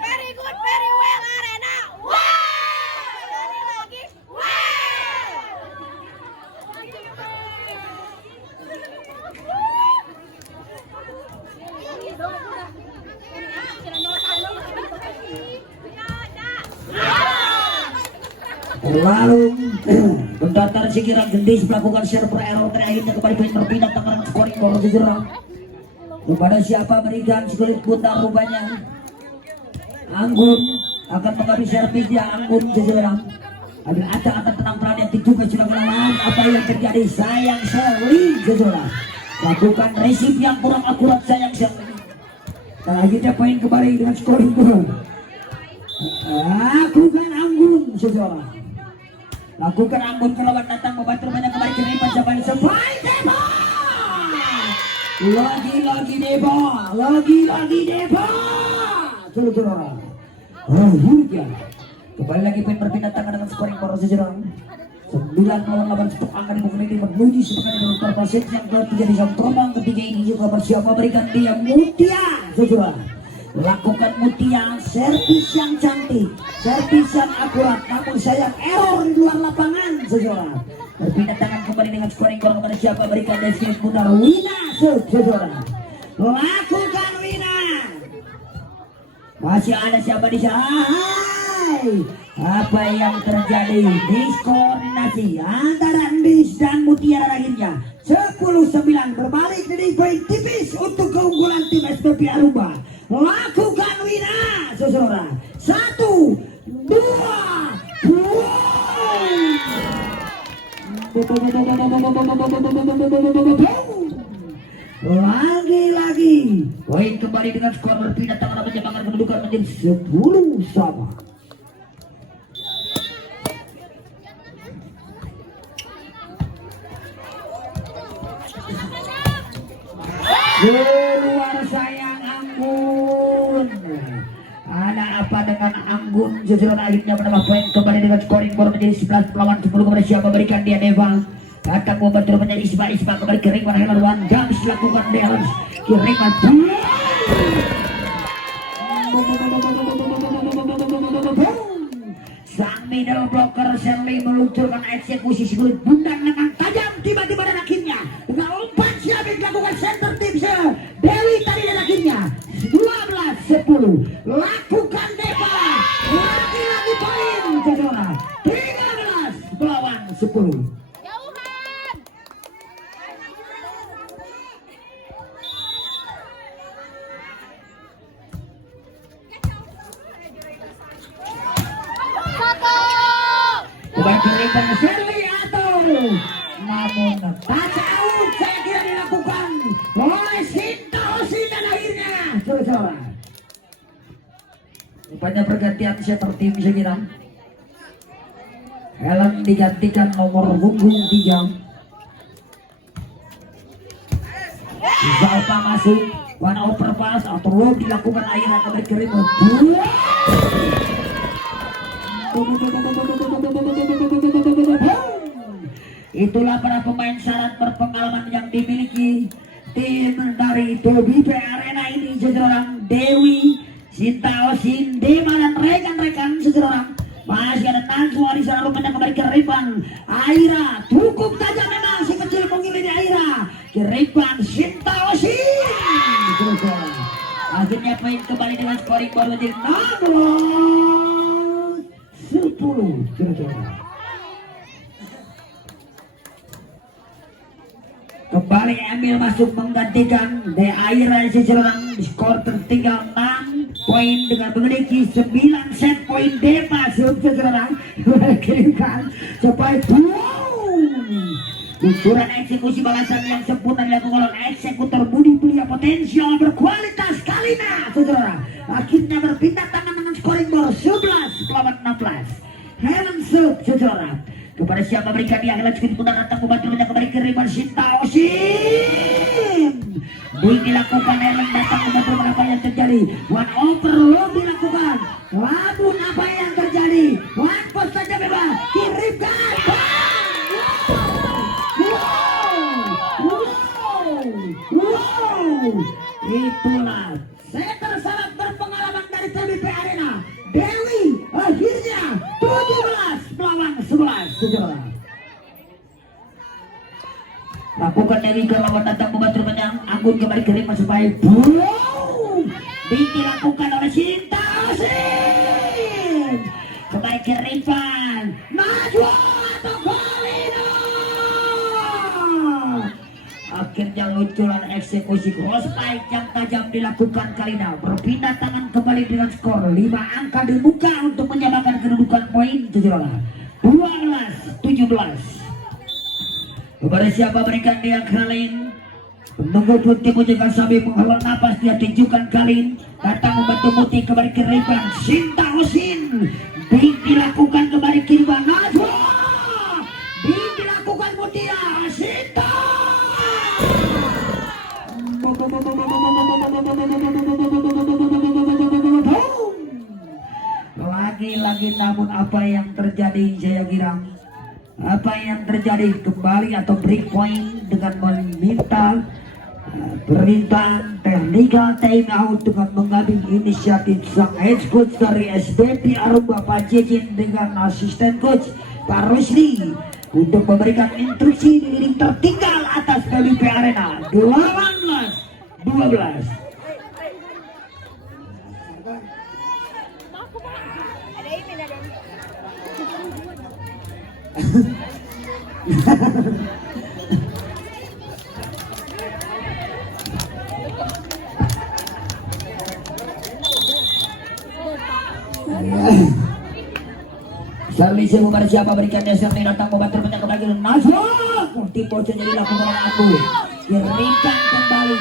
Very good, very well Arena. Wow! Sekali lagi. Lalu Bentar Sikira Gendis melakukan server error terakhirnya kembali berpindah tangan scoring bola Jerang. Kepada siapa berikan segelit putar rupanya Anggun akan mengambil servis dia. Anggun Jerang ambil acak tenang perhatian juga sudah melawan. Apa yang terjadi? Sayang sekali Jerang lakukan resip yang kurang akurat. Sayang sekali. Akhirnya poin kembali dengan scoring bola. Lakukan Anggun Jerang. Lakukan Anggun ke lawan datang membantu banyak kembali ke Riban sampai Deba. Lagi Deba. Saudara. Akhirnya kembali lagi pemain berpindah tangan dengan scoring baru sejarah 9-8 untuk angka di bukan ini menuju sepekan dengan perpaset yang ketiga di jam terbang ketiga ini juga bersiap memberikan dia Mutia. Saudara. Lakukan Mutia servis yang cantik, servis yang akurat, namun sayang error di luar lapangan. Saudara berpindah tangan kembali dengan scoring gol kepada siapa berikan deskripsi putar Wina. Saudara lakukan Wina. Masih ada siapa di sana? Hai, apa yang terjadi? Diskoordinasi antara Andis dan Mutiara akhirnya 10-9 berbalik dari poin tipis untuk keunggulan tim SPP Aruba. Lakukan Wina, saudara. 1, 2, lagi poin kembali dengan skor berpindah tangan menjebakkan kedudukan menjadi 10-sama. Keluar sayang Anggun. Ada apa dengan Anggun? Justru akhirnya menambah poin kembali dengan scoring baru menjadi 11 melawan 10 kepada siapa berikan dia Deva. Datang membantu menjadi Isma kembali ke ring pada Helan Gamis lakukan Deons kiriman. Sang middle blocker Sherly meluncurkan eksekusi sekulit bundan dengan tajam tiba-tiba dan akhirnya dengan umpan siap dilakukan center tips Dewi tadi dan akhirnya 12-10 lakukan Deva. Lagi poin saudara 13 melawan 10. Berikan Sherly atau namun touch out saya kira dilakukan oleh Sinta Osi dan akhirnya saudara rupanya pergantian seperti bisa kira Helen digantikan nomor punggung 3 Zalpa masuk one overpass atau low dilakukan akhirnya kembali ke ring. Itulah para pemain syarat berpengalaman yang dimiliki tim dari Tobi Arena ini seseorang Dewi, Sinta Osin, Dema dan rekan-rekan seseorang. Masih ada Najwa di sana rupanya kembali ke Riban. Aira cukup tajam memang si kecil mengirim Aira ke Riban Sinta Osin. Akhirnya poin kembali dengan scoring baru menjadi 16-10 kira-kira. Emil masuk menggantikan De Aira seorang skor tertinggal 6 poin dengan memiliki 9 set poin. De masuk seorang kirimkan supaya ukuran eksekusi balasan yang sempurna dilakukan oleh eksekutor Budi Pria potensial berkualitas Kalina saudara. Akhirnya berpindah tangan dengan scoring board 11 melawan 16. Helen Suk saudara. Kepada siapa berikan dia akan lanjutkan putar datang membantu kembali ke Riman Sinta Osim. Dilakukan Helen datang membantu apa yang terjadi. One overload dilakukan. Namun apa yang terjadi? One post saja bebas. Kirimkan. Itulah setter sangat berpengalaman dari TBP Arena. Dewi akhirnya 17 melawan 11 saudara. Lakukan Dewi ke lawan datang membantu panjang. Anggun kembali ke Rima supaya belum dilakukan oleh Sinta Osim. Kembali ke Rivan Najwa atau Kalina. Akhirnya luncuran eksekusi cross pike yang tajam dilakukan Kalina. Berpindah tangan kembali dengan skor 5 angka di muka untuk menyamakan kedudukan poin saudara. 12-17. Kepada siapa berikan dia Kalin. Menunggu Putih menjaga sambil menghela nafas dia tunjukkan Kalin. Datang membantu Putih kembali ke Rivan Sinta Osin. Dilakukan kembali ke Rivan Najwa. Dilakukan Mutia Sinta. Lagi-lagi namun apa yang terjadi Jaya Girang? Apa yang terjadi kembali atau break point dengan meminta perintah technical time out dengan mengambil inisiatif sang head coach dari SBP Aruba Pak Jejin dengan asisten coach Pak Rusli untuk memberikan instruksi di tertinggal atas PBP Arena 18-12. Ada ini ada. Servisi kepada siapa berikan dasar ini datang membantu banyak lagi Najwa. Tipe jadi lakukan oleh aku. Kirimkan kembali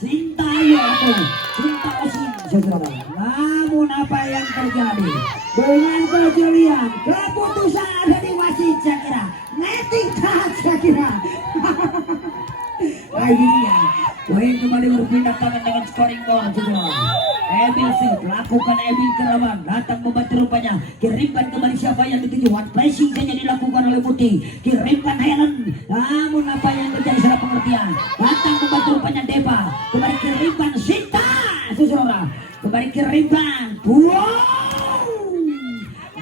Sinta aku. Sinta Osim saudara. Namun apa yang terjadi dengan kejelian keputusan ada di wasit saya kira. Netting touch saya kira. Akhirnya poin kembali berpindah tangan dengan scoring board saudara. Emil Suk lakukan Emil Kerawan datang membantu rupanya. Kirimkan kembali siapa yang dituju. One pressing saja dilakukan oleh Putih. Kirimkan Helen. Namun apa yang terjadi salah pengertian. Datang membantu rupanya Deva. Kembali kirimkan Sinta saudara. Kembali kirimkan. Wow.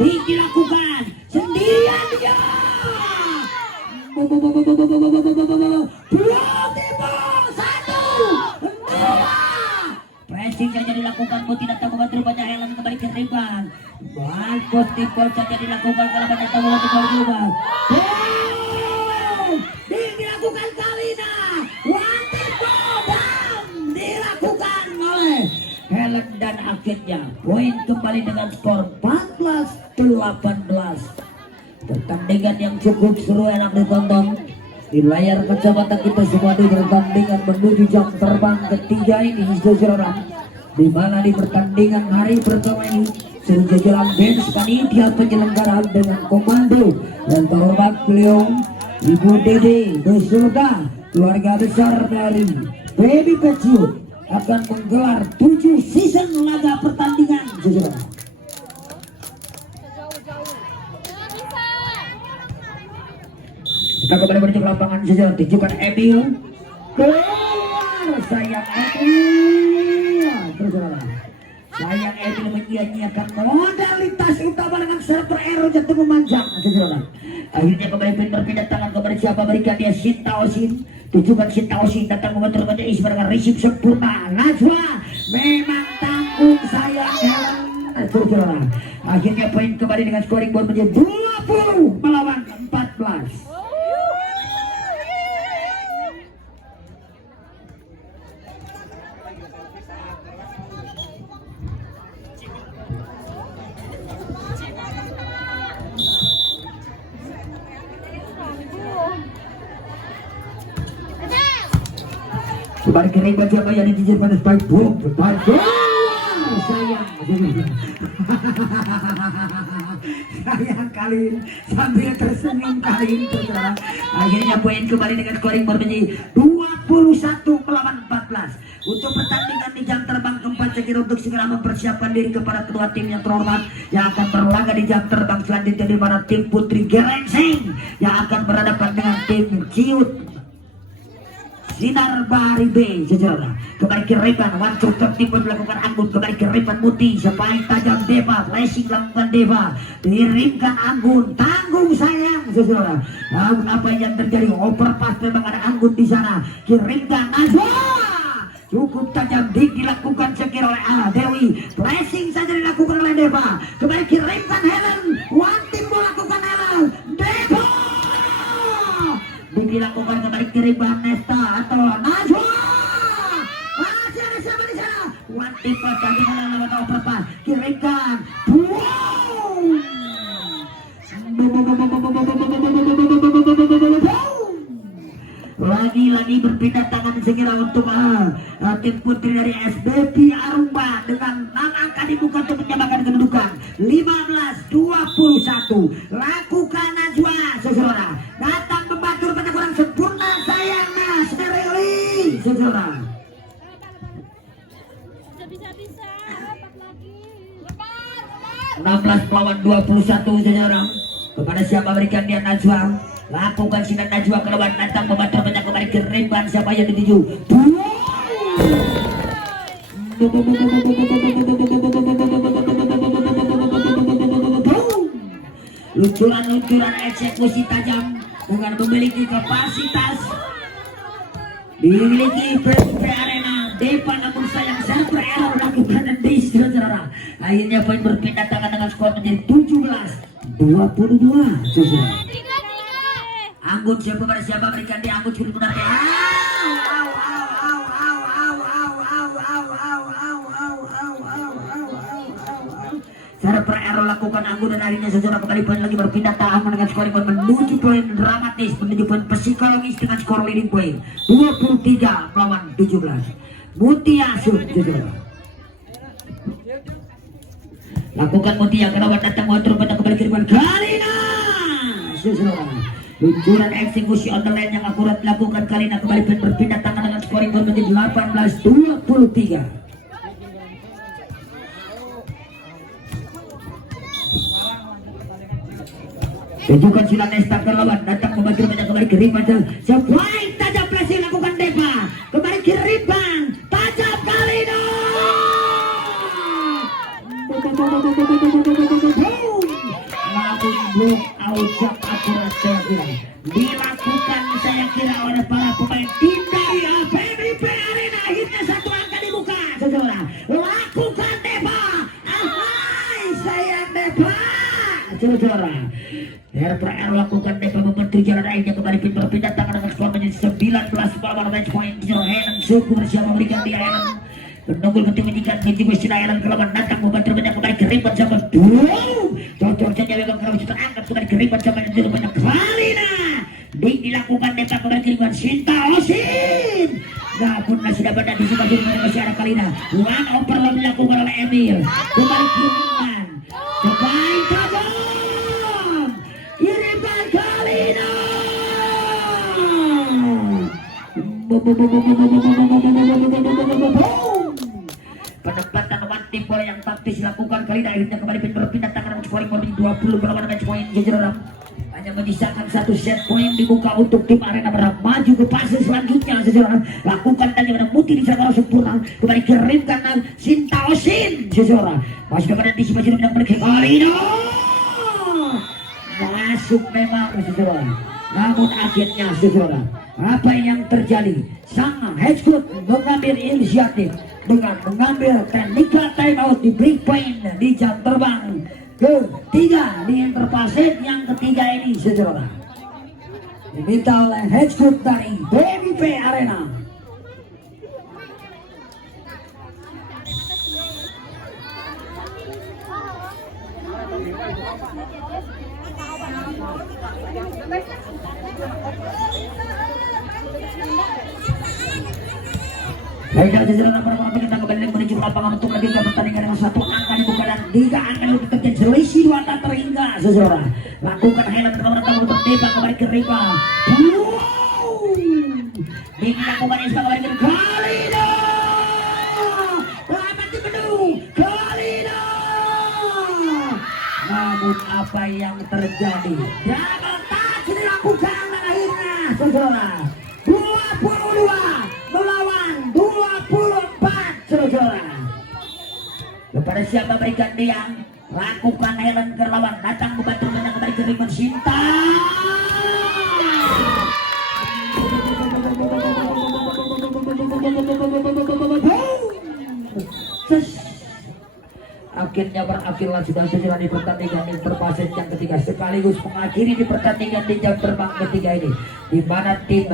Dilakukan sendirian dia. Pressing saja dilakukan Putih datang membantu rupanya Helen kembali ke Rivan. Bagus tipol saja dilakukan kalau datang membantu Rivan. Dilakukan Kalina. One tipol dan dilakukan oleh Helen dan akhirnya poin kembali dengan skor 14-18. Pertandingan yang cukup seru enak ditonton. Di layar kacamata kita semua di pertandingan menuju jam terbang ketiga ini saudara, di mana di pertandingan hari pertama ini seluruh jajaran bench panitia penyelenggara dengan komando dan terhormat beliau Ibu Dede beserta keluarga besar dari Baby Kecil akan menggelar 7 season laga pertandingan saudara. Kita kembali menuju ke lapangan saja. Tunjukkan Emil keluar. Sayang Emil. Terus saudara. Sayang Emil menyia-nyiakan modalitas utama dengan server arrow jatuh memanjang saudara. Akhirnya kembali berpindah tangan kepada siapa berikan dia Sinta Osim. Tunjukkan Sinta Osim datang membantu rupanya Isma dengan receive sempurna. Najwa memang tanggung sayang Helen saudara. Akhirnya poin kembali dengan scoring board menjadi 20 melawan 14. Kembali ke ring siapa yang dijijir pada spike boom sayang sayang Kalin sambil tersenyum Kalin saudara. Akhirnya poin kembali dengan scoring berbunyi 21-14 untuk pertandingan di jam terbang keempat. Saya kira untuk segera mempersiapkan diri kepada kedua tim yang terhormat yang akan berlaga di jam terbang selanjutnya, di mana tim Putri Gerengseng yang akan berhadapan dengan tim Ciut Sinar Bahari B. Sejarah kembali ke Reban, wancur tertimbun melakukan Anggun, kembali ke Reban Muti, sepain tajam Deva, flashing lakukan Deva, dirimkan Anggun, tanggung sayang sejarah. Namun apa yang terjadi, overpass memang ada Anggun di sana, kirimkan Najwa, cukup tajam dilakukan sekira oleh Dewi, flashing saja dilakukan oleh Deva, kembali kirimkan Helen, one team melakukan Helen, Deva dilakukan kembali kirim Nesta atau Najwa, masih ada siapa di sana, one team tapi lewat overpass, kirimkan lagi berpindah tangan segera untuk tim putri dari SBP Arumba dengan 6 angka dibuka untuk menyamakan kedudukan 15-21. Lakukan Najwa saudara, datang membantu pada kurang sempurna sayang Mas Ereli saudara. Bisa-bisa dapat lagi. 16 melawan 21 saudara. Kepada siapa berikan dia Najwa, lakukan sinar Najwa keluar, datang membantu banyak kembali ke Rimban, siapa yang dituju luncuran eksekusi tajam dengan memiliki kapasitas, dimiliki PSP Arena Depa, namun sayang server error lakukan dan saudara. Akhirnya poin berpindah tangan dengan skor menjadi 17-22 saudara. Anggun siapa pada siapa berikan dia Anggun sudah benar. Server error lakukan Anggun dan akhirnya saudara kembali poin lagi berpindah tangan dengan skor menuju poin dramatis, menuju poin psikologis dengan skor leading poin 23 melawan 17. Mutia Sud saudara. Lakukan Mutia kerawat datang motor pada kembali kiriman Kalina saudara. Luncuran eksekusi on the line yang akurat dilakukan Kalina kembali berpindah tangan dengan scoring menjadi 18-23. Tunjukkan silat Nesta lawan, datang membantu banyak kembali ke Rimban, sebuah tajam flashing lakukan Deva, kembali ke Rimban, tajam Kalina. Namun blok out yang akurat saya kira dilakukan saya kira oleh para pemain tim dari PBP Arena. Akhirnya satu angka dibuka saudara, lakukan Deva, ahai sayang Deva saudara. RPR lakukan Deva membentuk jalan akhirnya kembali berpindah tangan dengan skor menjadi 19 melawan match point 0. Helen syukur siapa memberikan dia Helen menunggul ketinggian Niti Westina Helen kelawan datang membantu banyak kembali ke Rimban sama cocok saja memang kalau sudah angkat kembali ke Rimban sama yang banyak Kalina dilakukan Deva kembali ke Rimban Sinta Osin, namun masih dapat dan disebut masih ada Kalina, one overload dilakukan oleh Emil kembali ke Rimban sebaik tajam kirimkan Kalina. Penempatan one team bola yang taktis dilakukan Kalina, akhirnya kembali berpindah tangan dengan scoring poin 20 berlawan match point jajaran. Hanya menyisakan satu set poin dibuka untuk tim Arena berhak maju ke fase selanjutnya sejarah. Lakukan tadi pada Muti di sana sempurna kembali kirimkan Sinta Osin sejarah. Masih dapat antisipasi dengan kembali ke Kalina. Masuk memang saudara, namun akhirnya saudara apa yang terjadi, sang head coach mengambil inisiatif dengan mengambil technical time out di break point di jam terbang ketiga di interpaset yang ketiga ini saudara, diminta oleh head coach dari BBP Arena. Baiklah jajaran para penonton kita kembali lagi menuju lapangan untuk lanjutkan pertandingan dengan satu angka dibuka dan 3 angka yang terjadi selisih 2 angka terhingga seseorang lakukan highlight pertama untuk Deva kembali ke Riva. Dilakukan yang kembali ke Kalina. Selamat di Bedung Kalina. Namun apa yang terjadi? Double touch dilakukan dan akhirnya seseorang 22 melawan 24 saudara. Kepada siapa berikan dia lakukan Helen ke lawan datang membantu menang kembali ke River Sinta. Akhirnya berakhirlah sudah selesai di pertandingan yang berfase yang ketiga sekaligus mengakhiri di pertandingan di jam terbang ketiga ini, di mana tim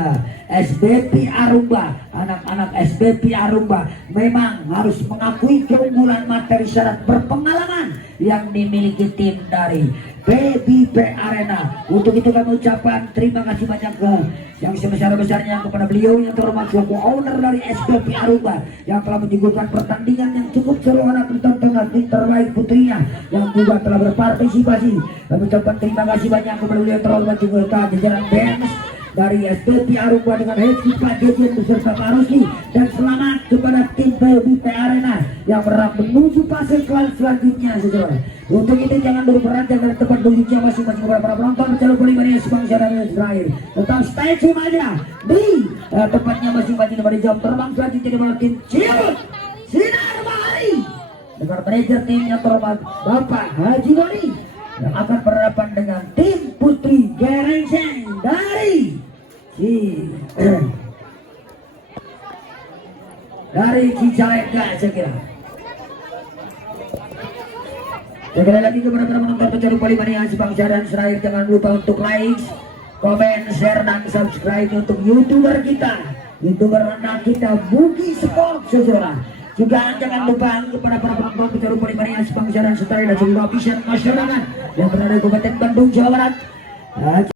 SBP Arumba, anak-anak SBP Arumba memang harus mengakui keunggulan materi syarat berpengalaman yang dimiliki tim dari BBP Arena. Untuk itu kami ucapkan terima kasih banyak ke yang sebesar-besarnya kepada beliau yang terhormat selaku owner dari SBP Arumba yang telah menyuguhkan pertandingan yang cukup seru anak ditonton tim terbaik putrinya yang juga telah berpartisipasi. Kami ucapkan terima kasih banyak kepada beliau yang terhormat juga jajaran BMS dari SBP Arumba dengan Heki Pak Jejen beserta Pak Rusli, dan selamat kepada tim BBP Arena yang berhak menuju fase kelas selanjutnya saudara. Untuk itu jangan dulu beranjak dari tempat duduknya masing-masing kepada para penonton bercalon Polimania sebangsa dan Israel. Tetap stay tune aja di tempatnya masing-masing pada jam terbang selanjutnya di mana tim Cirebon Sinar Bahari dengan manajer tim yang terhormat Bapak Haji Doni yang akan berhadapan dengan tim Putri Gerengseng dari Cicalengka saya kira. Sekali lagi kepada para penonton pencari Polimania sebangsa dan Israel, jangan lupa untuk like, komen, share, dan subscribe untuk YouTuber kita, YouTuber anak kita Bugi Sport saudara. Juga jangan lupa kepada para penonton pencari Polimania sebangsa dan Israel dan seluruh official masyarakat yang berada di Kabupaten Bandung, Jawa Barat.